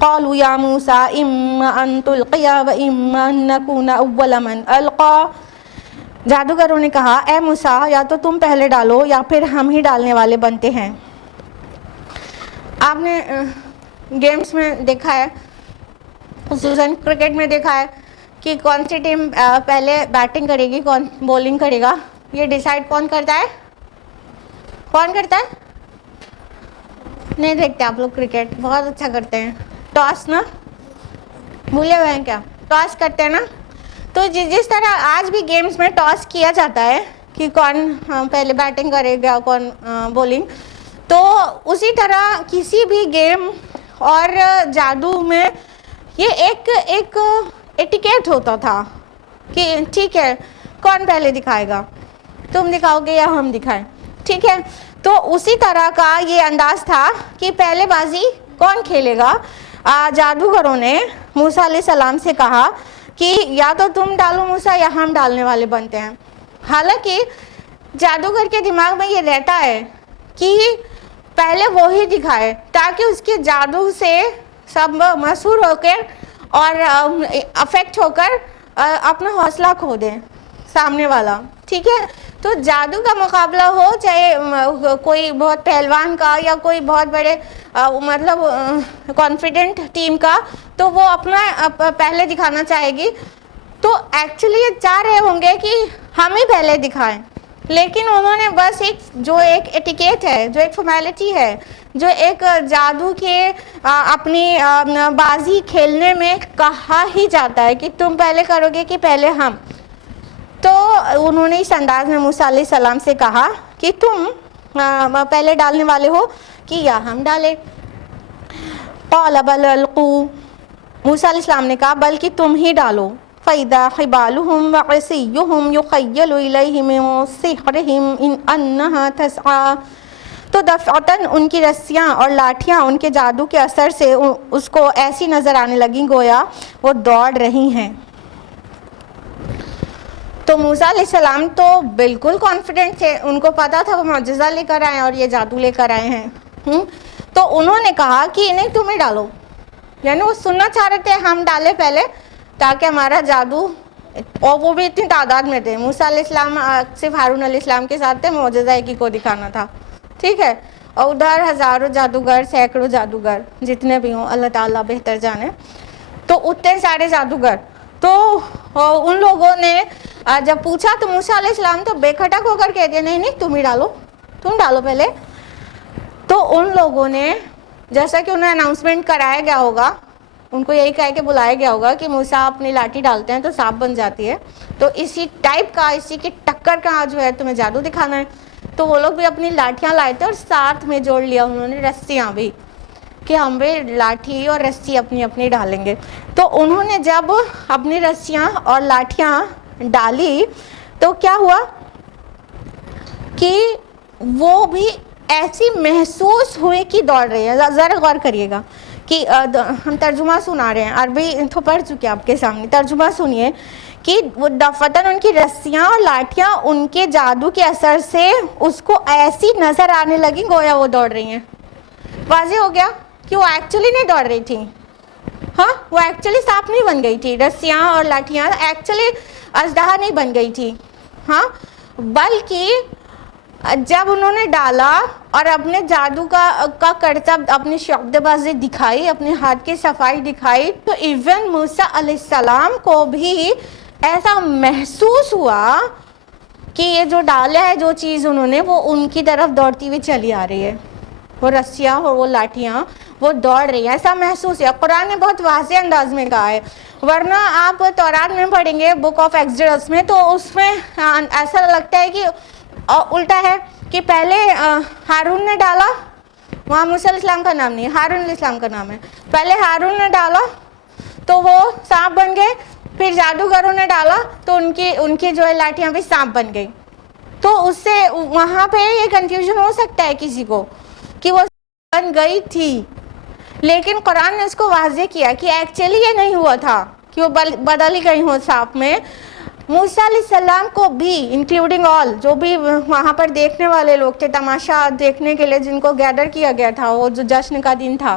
قالوا یا موسیٰ اما ان تلقیا و اما ان نکون اول من القا. جادوگروں نے کہا اے موسیٰ یا تو تم پہلے ڈالو یا پھر ہم ہی ڈالنے والے بنتے ہیں. آپ نے گیمز میں دیکھا ہے, خصوصاً کرکٹ میں دیکھا ہے کہ کون سی ٹیم پہلے بیٹنگ کرے گی, کون بولنگ کرے گا, یہ ڈیسائیڈ کون کرتا ہے؟ کون کرتا ہے؟ نہیں دیکھتے آپ لوگ کرکٹ؟ بہت اچھا کرتے ہیں. ٹاس نا, بھولے ہوئے ہیں کیا؟ ٹاس کرتے ہیں نا. تو جس طرح آج بھی گیمز میں ٹاس کیا جاتا ہے کہ کون پہلے بیٹنگ کرے گا کون بولنگ, تو اسی طرح کسی بھی گیم اور جادو میں یہ ایک ایٹیکیٹ ہوتا تھا کہ ٹھیک ہے کون پہلے دکھائے گا, تم دکھاؤ گے یا ہم دکھائیں, ٹھیک ہے. تو اسی طرح کا یہ انداز تھا کہ پہلے بازی کون کھیلے گا. جادوگروں نے موسیٰ علیہ السلام سے کہا کہ یا تو تم ڈالو موسیٰ یا ہم ڈالنے والے بنتے ہیں. حالانکہ جادوگر کے دماغ میں یہ رہتا ہے کہ پہلے وہی دکھائے تاکہ اس کے جادو سے سب مسحور ہو کر اور افیکٹ ہو کر اپنا حوصلہ کھو دیں سامنے والا, ٹھیک ہے. تو جادو کا مقابلہ ہو چاہے کوئی بہت پہلوان کا یا کوئی بہت بڑے مطلب کانفیڈنٹ ٹیم کا, تو وہ اپنا پہلے دکھانا چاہے گی. تو ایکچولی یہ چاہ رہے ہوں گے کہ ہم ہی پہلے دکھائیں, لیکن انہوں نے بس ایک ایٹیکیٹ ہے, جو ایک فارمیلٹی ہے, جو ایک جادو کے اپنی بازی کھیلنے میں کہا ہی جاتا ہے کہ تم پہلے کرو گے کہ پہلے ہم. تو انہوں نے اس انداز میں موسیٰ علیہ السلام سے کہا کہ تم پہلے ڈالنے والے ہو کہ یا ہم ڈالیں. قال بل القوا, موسیٰ علیہ السلام نے کہا بلکہ تم ہی ڈالو. فَإِذَا حِبَالُهُمْ وَعِصِيُّهُمْ يُخَيَّلُ إِلَيْهِ مِنْ سِحْرِهِمْ أَنَّهَا تَسْعَىٰ. تو دفعتاً ان کی رسیاں اور لاٹھیاں ان کے جادو کے اثر سے اس کو ایسی نظر آنے لگیں گویا وہ دوڑ رہی ہیں. تو موسیٰ علیہ السلام تو بالکل کانفیڈنٹ تھے, ان کو پتا تھا وہ معجزہ لے کر آئے اور یہ جادو لے کر آئے ہیں. تو انہوں نے کہا کہ نہیں تمہیں ڈالو, یعنی وہ سننا چاہ رہے تھے ہم ڈالے پہلے تاکہ ہمارا جادو, اور وہ بھی اتنی تعداد میں تھے. موسیٰ علیہ السلام صرف ہارون علیہ السلام کے ساتھ تھے, معجزہ ایک ہی کو دکھانا تھا, ٹھیک ہے. اور ادھر ہزاروں جادوگر, سینکڑوں جادوگر, جتنے بھی ہوں اللہ تعالیٰ بہتر جانے. تو اتنے سارے جادوگر, تو ان لوگوں نے جب پوچھا تو موسیٰ علیہ السلام تو بے کھٹک ہو کر کہہ دیا نہیں تم ہی ڈالو, تم ڈالو پہلے. تو ان لوگوں نے جیسا کہ انہیں اناؤنسمنٹ کرایا گیا ہوگا, ان کو یہی کہہ کے بلایا گیا ہوگا کہ موسیٰ اپنی لاٹھی ڈالتے ہیں تو سانپ بن جاتی ہے, تو اسی ٹائپ کا, اسی کی ٹکر کا جو ہے تمہیں جادو دکھانا ہے. تو وہ لوگ بھی اپنی لاٹھیاں لائے تھے اور ساتھ میں جوڑ لیا انہوں نے رسیاں بھی کہ ہم بھی لاٹھی اور رسی اپنی اپنی ڈالیں گے. تو انہوں نے جب اپنی رسیاں اور لاٹھیاں ڈالی تو کیا ہوا کہ وہ بھی ایسی محسوس ہوئی کہ دوڑ رہی ہے. ذرا غور کریے گا کہ ہم ترجمہ سنا رہے ہیں, عربی تو پڑھ چکے آپ کے سامنے, ترجمہ سنیے کہ وہ دفعتاً ان کی رسیاں اور لاٹھیاں ان کے جادو کے اثر سے اس کو ایسی نظر آنے لگی گویا وہ دوڑ رہی ہیں. واضح ہو گیا کہ وہ ایکچولی نہیں دوڑ رہی تھی, ہاں وہ ایکچولی سانپ نہیں بن گئی تھی, رسیاں اور لاٹھیاں ایکچولی اژدہا نہیں بن گئی تھی, ہاں, بلکہ جب انہوں نے ڈالا اور اپنے جادو کا کرتب, اپنی شعبدہ بازی دکھائی, اپنے ہاتھ کی صفائی دکھائی, تو ایون موسیٰ علیہ السلام کو بھی ایسا محسوس ہوا کہ یہ جو ڈالا ہے جو چیز انہوں نے وہ ان کی طرف دوڑتی ہوئی چلی آ رہی ہے, وہ رسیاں اور وہ لاٹھیاں وہ دوڑ رہی ہیں, ایسا محسوس ہے. قرآن نے بہت واضح انداز میں کہا ہے, ورنہ آپ تورات میں پڑھیں گے بک آف ایکسڈس میں تو اس میں ایسا لگتا ہے کہ الٹا ہے کہ پہلے ہارون نے ڈالا, وہاں موسیٰ علیہ السلام کا نام نہیں, ہارون علیہ السلام کا نام ہے, پہلے ہارون نے ڈالا تو وہ سانپ بن گئے, پھر جادوگروں نے ڈالا تو ان کی جو ہے لاٹھیاں بھی سانپ بن گئی. تو اس سے وہاں پہ یہ کنفیوژن ہو سکتا ہے کسی کو کہ وہ بن گئی تھی, لیکن قرآن نے اس کو واضح کیا کہ ایکچولی یہ نہیں ہوا تھا کہ وہ بدل ہی گئی ہو سانپ میں. موسیٰ علیہ السلام کو بھی انکلوڈنگ آل جو بھی وہاں پر دیکھنے والے لوگ تھے, تماشا دیکھنے کے لیے جن کو گیدر کیا گیا تھا, وہ جو جشن کا دن تھا,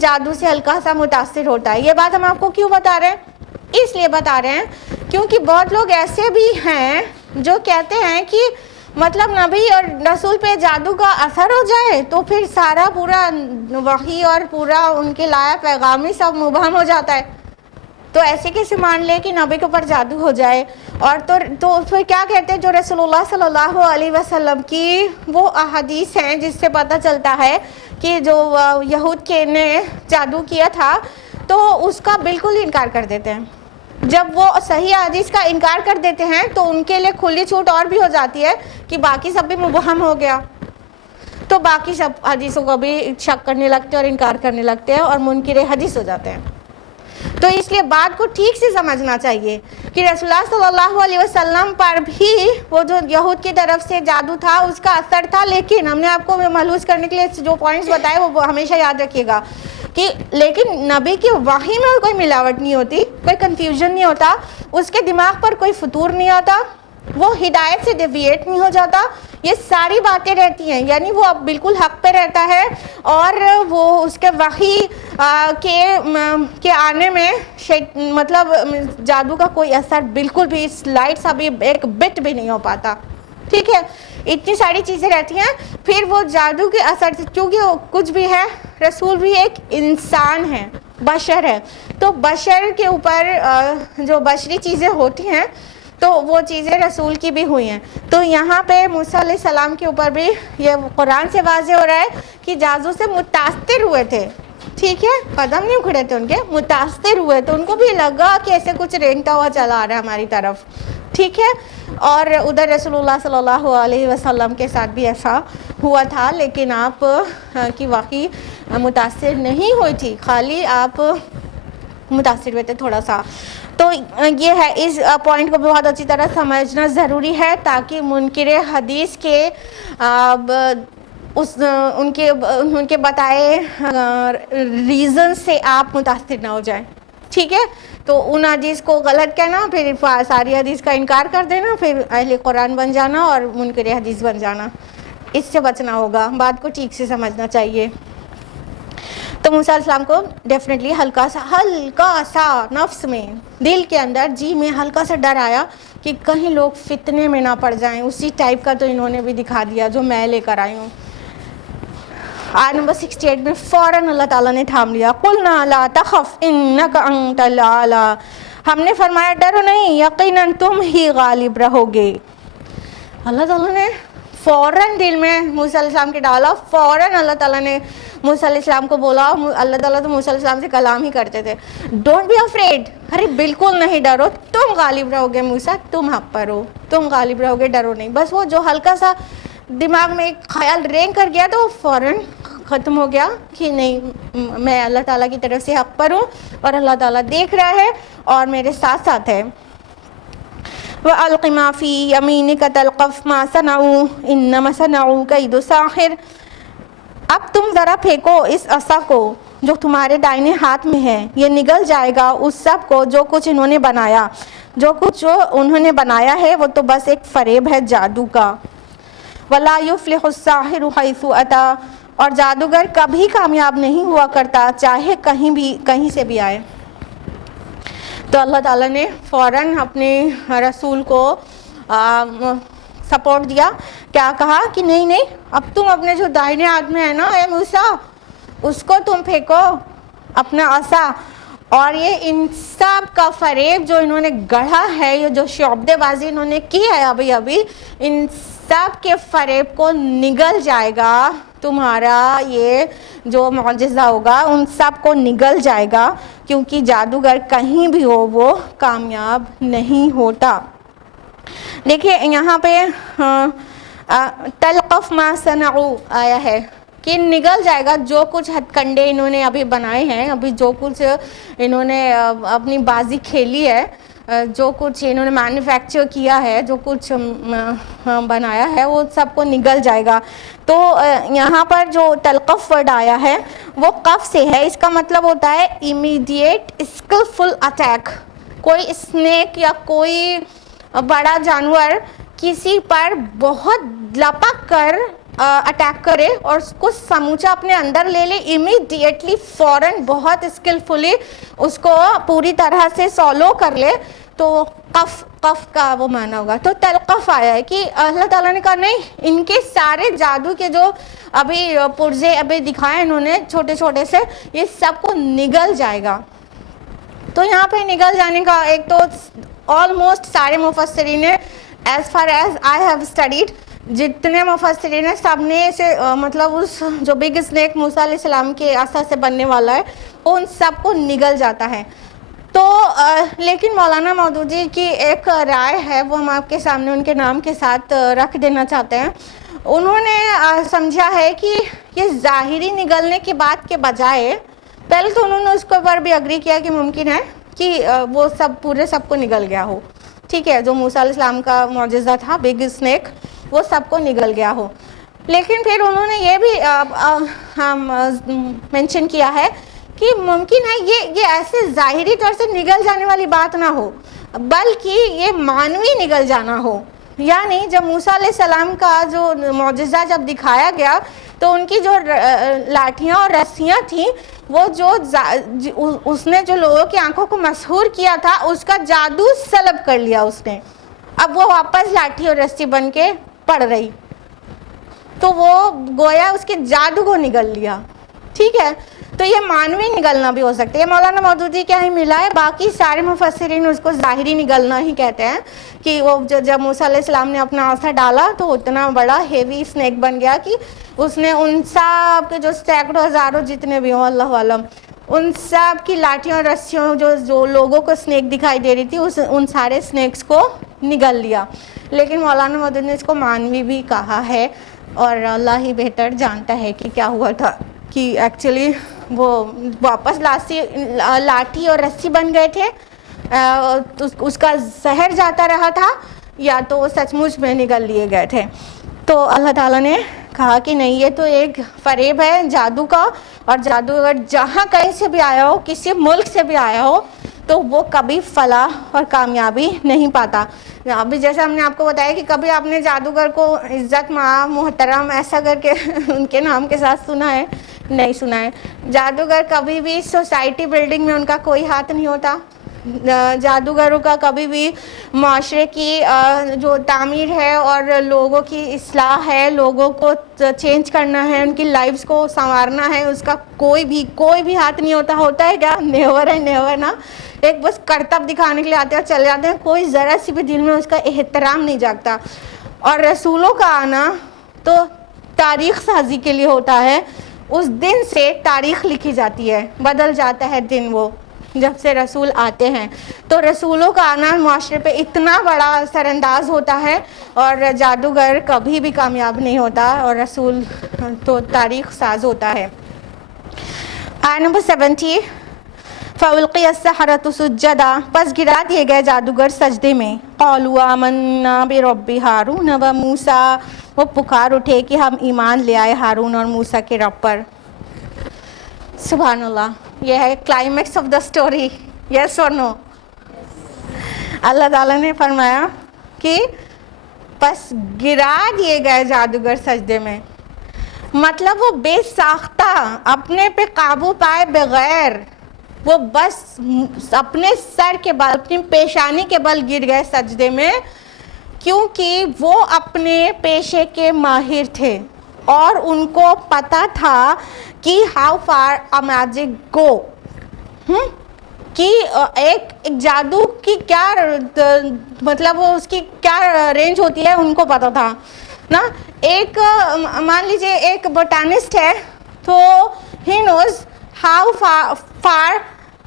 جادو سے ہلکا سا متاثر ہوتا ہے. یہ بات ہم آپ کو کیوں بتا رہے ہیں؟ اس لیے بتا رہے ہیں کیونکہ بہت لوگ ایسے بھی ہیں جو کہتے ہیں کہ مطلب نبی اور رسول پہ جادو کا اثر ہو جائے تو پھر سارا پورا وحی اور پورا ان کے لایا پیغامی سب مبہم ہو جاتا ہے. تو ایسے کیسے مان لے کہ نبی کے اوپر جادو ہو جائے؟ اور تو پھر کیا کہتے ہیں، جو رسول اللہ صلی اللہ علیہ وسلم کی وہ احادیث ہیں جس سے پتہ چلتا ہے کہ جو یہود کے نے جادو کیا تھا تو اس کا بالکل انکار کر دیتے ہیں. جب وہ صحیح حدیث کا انکار کر دیتے ہیں تو ان کے لیے کھلی چھوٹ اور بھی ہو جاتی ہے کہ باقی سب بھی مبہم ہو گیا، تو باقی سب حدیثوں کو بھی شک کرنے لگتے ہیں اور انکار کرنے لگتے ہیں اور منکر حدیث ہو جاتے ہیں. تو اس لیے بات کو ٹھیک سے سمجھنا چاہیے کہ رسول اللہ صلی اللہ علیہ وسلم پر بھی وہ جو یہود کی طرف سے جادو تھا اس کا اثر تھا، لیکن ہم نے آپ کو ملحوظ کرنے کے لیے جو پوائنٹس بتائے وہ ہمیشہ یاد رکھیے گا کہ لیکن نبی کی وحی میں کوئی ملاوٹ نہیں ہوتی، کوئی کنفیوژن نہیں ہوتا، اس کے دماغ پر کوئی فطور نہیں آتا، وہ ہدایت سے ڈیویٹ نہیں ہو جاتا. یہ ساری باتیں رہتی ہیں، یعنی وہ اب بالکل حق پہ رہتا ہے اور وہ اس کے وحی کے آنے میں مطلب جادو کا کوئی اثر بالکل بھی سلائٹ سا بھی ایک بٹ بھی نہیں ہو پاتا. ٹھیک ہے، اتنی ساری چیزیں رہتی ہیں. پھر وہ جادو کے اثر سے، کیونکہ کچھ بھی ہے، رسول بھی ایک انسان ہے، بشر ہے، تو بشر کے اوپر جو بشری چیزیں ہوتی ہیں تو وہ چیزیں رسول کی بھی ہوئی ہیں. تو یہاں پہ موسیٰ علیہ السلام کے اوپر بھی یہ قرآن سے واضح ہو رہا ہے کہ جادو سے متاثر ہوئے تھے. ٹھیک ہے، قدم نہیں اکھڑے تھے ان کے، متاثر ہوئے تو ان کو بھی لگا کہ ایسے کچھ رینگتا ہوا چلا آ رہا ہے ہماری طرف. ٹھیک ہے، اور ادھر رسول اللہ صلی اللہ علیہ وسلم کے ساتھ بھی ایسا ہوا تھا، لیکن آپ کی واقعی متاثر نہیں ہوئی تھی، خالی آپ متاثر ہوئے تھے تھوڑا سا. تو یہ ہے، اس پوائنٹ کو بہت اچھی طرح سمجھنا ضروری ہے تاکہ منکر حدیث کے ان کے بتائے ریزن سے آپ متاثر نہ ہو جائیں. ٹھیک ہے، تو ان حدیث کو غلط کہنا، پھر ساری حدیث کا انکار کر دینا، پھر اہل قرآن بن جانا اور منکر حدیث بن جانا، اس سے بچنا ہوگا. بات کو ٹھیک سے سمجھنا چاہیے. تو موسیٰ علیہ السلام کو ڈیفینیٹلی ہلکا سا نفس میں، دل کے اندر، جی میں ہلکا سا ڈر آیا کہ کہیں لوگ فتنے میں نہ پڑ جائیں. اسی ٹائپ کا تو انہوں نے بھی دکھا دیا جو میں لے کر آئی ہوں. آیت نمبر 68 میں فوراً اللہ تعالیٰ نے تھام لیا. قُلْنَا لَا تَخَفْ إِنَّكَ أَنْتَ الْأَعْلَىٰ، ہم نے فرمایا ڈرو نہیں، یقیناً تم ہی غالب رہو گے. اللہ تعالیٰ نے فوراً دل میں موسیٰ علیہ السلام کے ڈالا. فوراً اللہ تعالیٰ نے موسیٰ علیہ السلام کو بولا. اللہ تعالیٰ تو موسیٰ علیہ السلام سے کلام ہی کرتے تھے. ڈونٹ بی افریڈ، ارے بالکل نہیں ڈرو، تم غالب رہو گے موسیٰ، تم حق پر ہو، تم غالب رہو گے، ڈرو نہیں. بس وہ جو ہلکا سا دماغ میں ایک خیال رینگ کر گیا تو وہ فوراً ختم ہو گیا کہ نہیں، میں اللہ تعالیٰ کی طرف سے حق پر ہوں اور اللہ تعالیٰ دیکھ رہا ہے اور میرے ساتھ ساتھ ہے. وَأَلْقِ مَا فِي يَمِينِكَ تَلْقَفْ مَا صَنَعُوا إِنَّمَا صَنَعُوا كَيْدُ سَاحِرٍ، اب تم ذرا پھینکو اس عصا کو جو تمہارے دائیں ہاتھ میں ہے، یہ نگل جائے گا اس سب کو جو کچھ انہوں نے بنایا. جو کچھ انہوں نے بنایا ہے وہ تو بس ایک فریب ہے جادو کا. وَلَا يُفْلِحُ السَّاحِرُ حَيْثُ أَتَىٰ، اور جادوگر کبھی کامیاب نہیں ہوا کرتا چاہے کہیں سے بھی آئے. تو اللہ تعالیٰ نے فوراً اپنے رسول کو سپورٹ دیا. کیا کہا کہ نہیں، اب تم اپنے جو دائیں ہاتھ میں ہے نا اے موسیٰ، اس کو تم پھینکو، اپنا عصا. اور یہ ان سب کا فریب جو انہوں نے گڑھا ہے، یہ جو شعبدے بازی انہوں نے کی ہے ابھی، ان سب کے فریب کو نگل جائے گا. تمہارا یہ جو معجزہ ہوگا ان سب کو نگل جائے گا، کیونکہ جادوگر کہیں بھی ہو وہ کامیاب نہیں ہوتا. دیکھیے یہاں پہ تلقف ما صنعوا آیا ہے کہ نگل جائے گا جو کچھ ہتھ کنڈے انہوں نے ابھی بنائے ہیں، ابھی جو کچھ انہوں نے اپنی بازی کھیلی ہے، جو کچھ انہوں نے مینوفیکچر کیا ہے، جو کچھ بنایا ہے، وہ سب کو نگل جائے گا. تو یہاں پر جو تلقف ورڈ آیا ہے وہ قف سے ہے. اس کا مطلب ہوتا ہے امیڈیٹ اسکلفل اٹیک. کوئی اسنیک یا کوئی بڑا جانور کسی پر بہت لپک کر اٹیک کرے اور اس کو سموچا اپنے اندر لے لے, امیڈیٹلی فوراً بہت اسکلفلی اس کو پوری طرح سے سولو کر لے, تو قف کا وہ معنی ہوگا. تو تلقف آیا ہے کہ اللہ تعالیٰ نے کہا نہیں, ان کے سارے جادو کے جو ابھی پرزے ابھی دکھائے انہوں نے چھوٹے چھوٹے سے, یہ سب کو نگل جائے گا. تو یہاں پہ نگل جانے کا ایک تو آلموسٹ سارے مفسرین نے, as far as I have studied, جتنے مفسرین ہیں سب نے اسے مطلب اس جو بگ اسنیک موسیٰ علیہ السلام کے عصا سے بننے والا ہے ان سب کو نگل جاتا ہے. تو لیکن مولانا مودودی کی ایک رائے ہے, وہ ہم آپ کے سامنے ان کے نام کے ساتھ رکھ دینا چاہتے ہیں. انہوں نے سمجھا ہے کہ یہ ظاہری نگلنے کی بات کے بجائے, پہلے تو انہوں نے اس کے اوپر بھی اگری کیا کہ ممکن ہے کہ وہ سب پورے سب کو نگل گیا ہو, ٹھیک ہے, جو موسیٰ علیہ السلام کا معجزہ تھا بگ اسنیک وہ سب کو نگل گیا ہو. لیکن پھر انہوں نے یہ بھی مینشن کیا ہے کہ ممکن ہے یہ ایسے ظاہری طور سے نگل جانے والی بات نہ ہو, بلکہ یہ معنوی نگل جانا ہو. یعنی جب موسیٰ علیہ السلام کا جو معجزہ جب دکھایا گیا تو ان کی جو لاٹھیاں اور رسیاں تھیں, وہ جو اس نے جو لوگوں کی آنکھوں کو مسحور کیا تھا اس کا جادو سلب کر لیا اس نے. اب وہ واپس لاٹھی اور رسی بن کے پڑ رہی, تو وہ گویا اس کے جادو کو نگل لیا, ٹھیک ہے. تو یہ معنوی نگلنا بھی ہو سکتا ہے. یہ مولانا مودودی کیا ہی ملا ہے, باقی سارے مفسرین اس کو ظاہری نگلنا ہی کہتے ہیں کہ وہ جب موسیٰ علیہ السلام نے اپنا عصا ڈالا تو اتنا بڑا ہیوی اسنیک بن گیا کہ اس نے ان سب کے جو سینکڑوں ہزاروں جتنے بھی ہوں اللہ عالم, ان سب کی لاٹھیوں اور رسیوں جو لوگوں کو اسنیک دکھائی دے رہی تھی ان سارے اسنیکس کو نگل لیا. لیکن مولانا مودودی نے اس کو معنوی بھی کہا ہے, اور اللہ ہی بہتر جانتا ہے کہ کیا ہوا تھا, کہ ایکچولی وہ واپس لاٹھی اور رسی بن گئے تھے, اس کا زہر جاتا رہا تھا, یا تو وہ سچ مچ میں نگل لیے گئے تھے. تو اللہ تعالیٰ نے کہا کہ نہیں, یہ تو ایک فریب ہے جادو کا, اور جادو اگر جہاں کہیں سے بھی آیا ہو, کسی ملک سے بھی آیا ہو, تو وہ کبھی فلاح اور کامیابی نہیں پاتا. ابھی جیسے ہم نے آپ کو بتایا کہ کبھی آپ نے جادوگر کو عزت ماں محترم ایسا کر کے ان کے نام کے ساتھ سنا ہے؟ نہیں سنا ہے. جادوگر کبھی بھی سوسائٹی بلڈنگ میں ان کا کوئی ہاتھ نہیں ہوتا. جادوگروں کا کبھی بھی معاشرے کی جو تعمیر ہے اور لوگوں کی اصلاح ہے, لوگوں کو چینج کرنا ہے, ان کی لائفز کو سنوارنا ہے, اس کا کوئی بھی ہاتھ نہیں ہوتا. ہوتا ہے کیا؟ نیور ہے, نیور نا. ایک بس کرتب دکھانے کے لیے آتے ہیں اور چلے جاتے ہیں, کوئی ذرا سی بھی دل میں اس کا احترام نہیں جاگتا. اور رسولوں کا آنا تو تاریخ سازی کے لیے ہوتا ہے. اس دن سے تاریخ لکھی جاتی ہے, بدل جاتا ہے دن وہ جب سے رسول آتے ہیں. تو رسولوں کا آنا معاشرے پہ اتنا بڑا اثر انداز ہوتا ہے, اور جادوگر کبھی بھی کامیاب نہیں ہوتا, اور رسول تو تاریخ ساز ہوتا ہے. آیت نمبر 70, فَأُلْقِيَ السَّحَرَةُ سُجَّدًا, پس گرا دیے گئے جادوگر سجدے میں. قَالُوا آمَنَّا بِرَبِّ هَارُونَ وَمُوسَىٰ, وہ پکار اٹھے کہ ہم ایمان لے آئے ہارون اور موسیٰ کے رب پر. سبحان اللہ, یہ ہے کلائمیکس آف دا اسٹوری. یس اور نو؟ اللہ تعالیٰ نے فرمایا کہ پس گرا دیے گئے جادوگر سجدے میں, مطلب وہ بے ساختہ اپنے پہ قابو پائے بغیر وہ بس اپنے سر کے بل, اپنی پیشانی کے بل گر گئے سجدے میں, کیونکہ وہ اپنے پیشے کے ماہر تھے اور ان کو پتا تھا کہ ہاؤ فار اے میجک گو, کہ ایک جادو کی کیا مطلب اس کی کیا رینج ہوتی ہے, ان کو پتا تھا نا. ایک مان لیجیے ایک بوٹانسٹ ہے, تو he knows how far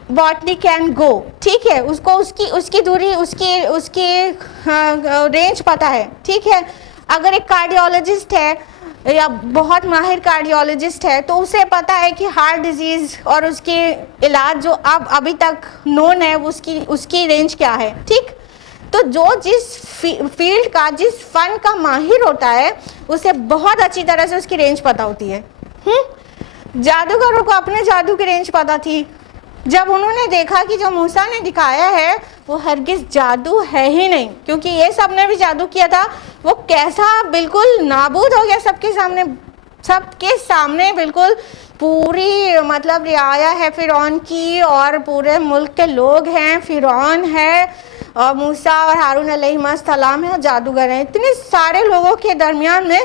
botany can go, ٹھیک ہے, اس کو اس کی دوری اس کی رینج پتا ہے, ٹھیک ہے. اگر ایک کارڈیولوجسٹ ہے یا بہت ماہر کارڈیولوجسٹ ہے تو اسے پتا ہے کہ ہارٹ ڈیزیز اور اس کے علاج جو ابھی تک نون ہے اس کی رینج کیا ہے, ٹھیک. تو جو جس فیلڈ کا, جس فن کا ماہر ہوتا ہے, اسے بہت اچھی طرح سے اس کی رینج پتا ہوتی ہے. جادوگروں کو اپنے جادو کی رینج پتا تھی, جب انہوں نے دیکھا کہ جو موسیٰ نے دکھایا ہے وہ ہرگز جادو ہے ہی نہیں، کیونکہ یہ سب نے بھی جادو کیا تھا، وہ کیسا بالکل نابود ہو گیا سب کے سامنے بالکل پوری مطلب رعایا ہے فرعون کی، اور پورے ملک کے لوگ ہیں، فرعون ہے اور موسیٰ اور ہارون علیہ السلام ہے اور جادوگر ہیں، اتنے سارے لوگوں کے درمیان میں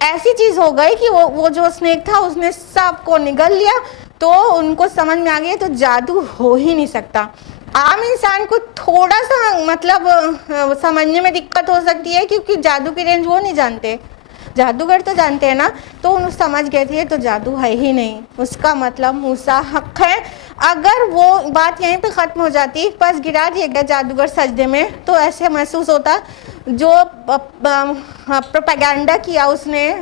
ایسی چیز ہو گئی کہ وہ جو اسنیک تھا اس نے سب کو نگل لیا، تو ان کو سمجھ میں آ گیا تو جادو ہو ہی نہیں سکتا۔ عام انسان کو تھوڑا سا مطلب سمجھنے میں دقت ہو سکتی ہے، کیونکہ جادو کی رینج وہ نہیں جانتے، جادوگر تو جانتے ہیں نا، تو انہوں سمجھ گئے تھے تو جادو ہے ہی نہیں، اس کا مطلب موسیٰ حق ہے۔ اگر وہ بات یہیں پہ ختم ہو جاتی، پس گرا دیے گئے جادوگر سجدے میں، تو ایسے محسوس ہوتا جو پروپیگنڈا کیا اس نے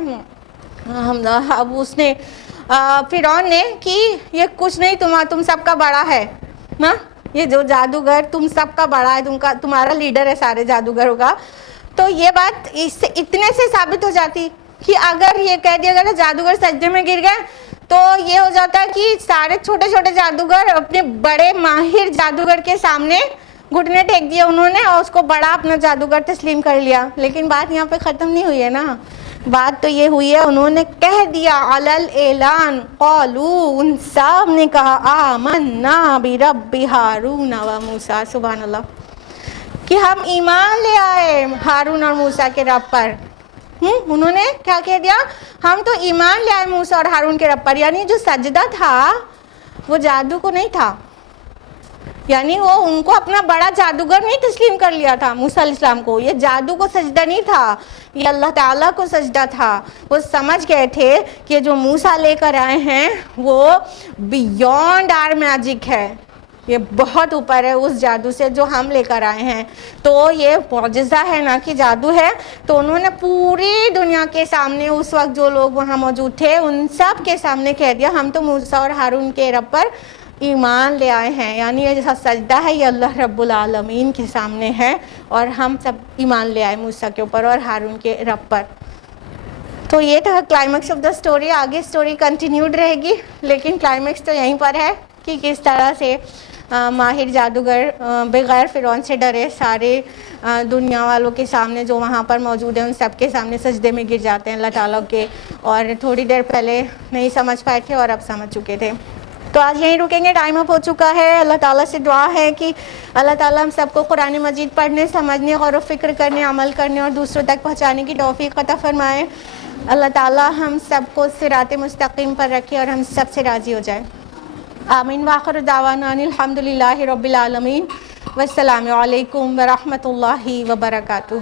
فرعون نے کہ یہ کچھ نہیں، تم سب کا بڑا ہے نا، یہ جو جادوگر تم سب کا بڑا ہے، تمہارا لیڈر ہے سارے جادوگروں کا، تو یہ بات اس سے اتنے سے ثابت ہو جاتی کہ اگر یہ کہہ دیا گیا جادوگر سجدے میں گر گئے تو یہ ہو جاتا کہ سارے چھوٹے چھوٹے جادوگر اپنے بڑے ماہر جادوگر کے سامنے گھٹنے ٹیک دیے انہوں نے، اور اس کو بڑا اپنا جادوگر تسلیم کر لیا۔ لیکن بات یہاں پہ ختم نہیں ہوئی ہے نا، بات تو یہ ہوئی ہے انہوں نے کہہ دیا علل اعلان، قالو، ان سب نے کہا آمنا برب ہارون و موسیٰ، سبحان اللہ، کہ ہم ایمان لے آئے ہارون اور موسیٰ کے رب پر۔ انہوں نے کیا کہہ دیا؟ ہم تو ایمان لے آئے موسیٰ اور ہارون کے رب پر، یعنی جو سجدہ تھا وہ جادو کو نہیں تھا، یعنی وہ ان کو اپنا بڑا جادوگر نہیں تسلیم کر لیا تھا موسیٰ علیہ السلام کو، یہ جادو کو سجدہ نہیں تھا، یہ اللہ تعالیٰ کو سجدہ تھا۔ وہ سمجھ گئے تھے کہ جو موسیٰ لے کر آئے ہیں وہ بیونڈ آر میجک ہے، یہ بہت اوپر ہے اس جادو سے جو ہم لے کر آئے ہیں، تو یہ معجزہ ہے نا کہ جادو ہے۔ تو انہوں نے پوری دنیا کے سامنے اس وقت جو لوگ وہاں موجود تھے ان سب کے سامنے کہہ دیا ہم تو موسیٰ اور ہارون کے رب پر ایمان لے آئے ہیں، یعنی یہ جیسا سجدہ ہے یہ اللہ رب العالمین کے سامنے ہے، اور ہم سب ایمان لے آئے موسیٰ کے اوپر اور ہارون کے رب پر۔ تو یہ تھا کلائمیکس آف دا سٹوری، آگے سٹوری کنٹینیوڈ رہے گی، لیکن کلائمیکس تو یہیں پر ہے کہ کس طرح سے ماہر جادوگر بغیر فرعون سے ڈرے سارے دنیا والوں کے سامنے جو وہاں پر موجود ہیں ان سب کے سامنے سجدے میں گر جاتے ہیں اللہ تعالیٰ کے، اور تھوڑی دیر پہلے نہیں سمجھ پائے تھے اور اب سمجھ چکے تھے۔ تو آج یہیں رکیں گے، ٹائم اپ ہو چکا ہے۔ اللہ تعالیٰ سے دعا ہے کہ اللہ تعالیٰ ہم سب کو قرآن مجید پڑھنے، سمجھنے، غور و فکر کرنے، عمل کرنے اور دوسروں تک پہنچانے کی توفیق عطا فرمائے۔ اللہ تعالیٰ ہم سب کو صراط مستقیم پر رکھے اور ہم سب سے راضی ہو جائے۔ آمین۔ وآخر دعوانا ان الحمد للہ رب العالمین، والسلام علیکم ورحمۃ اللہ وبرکاتہ۔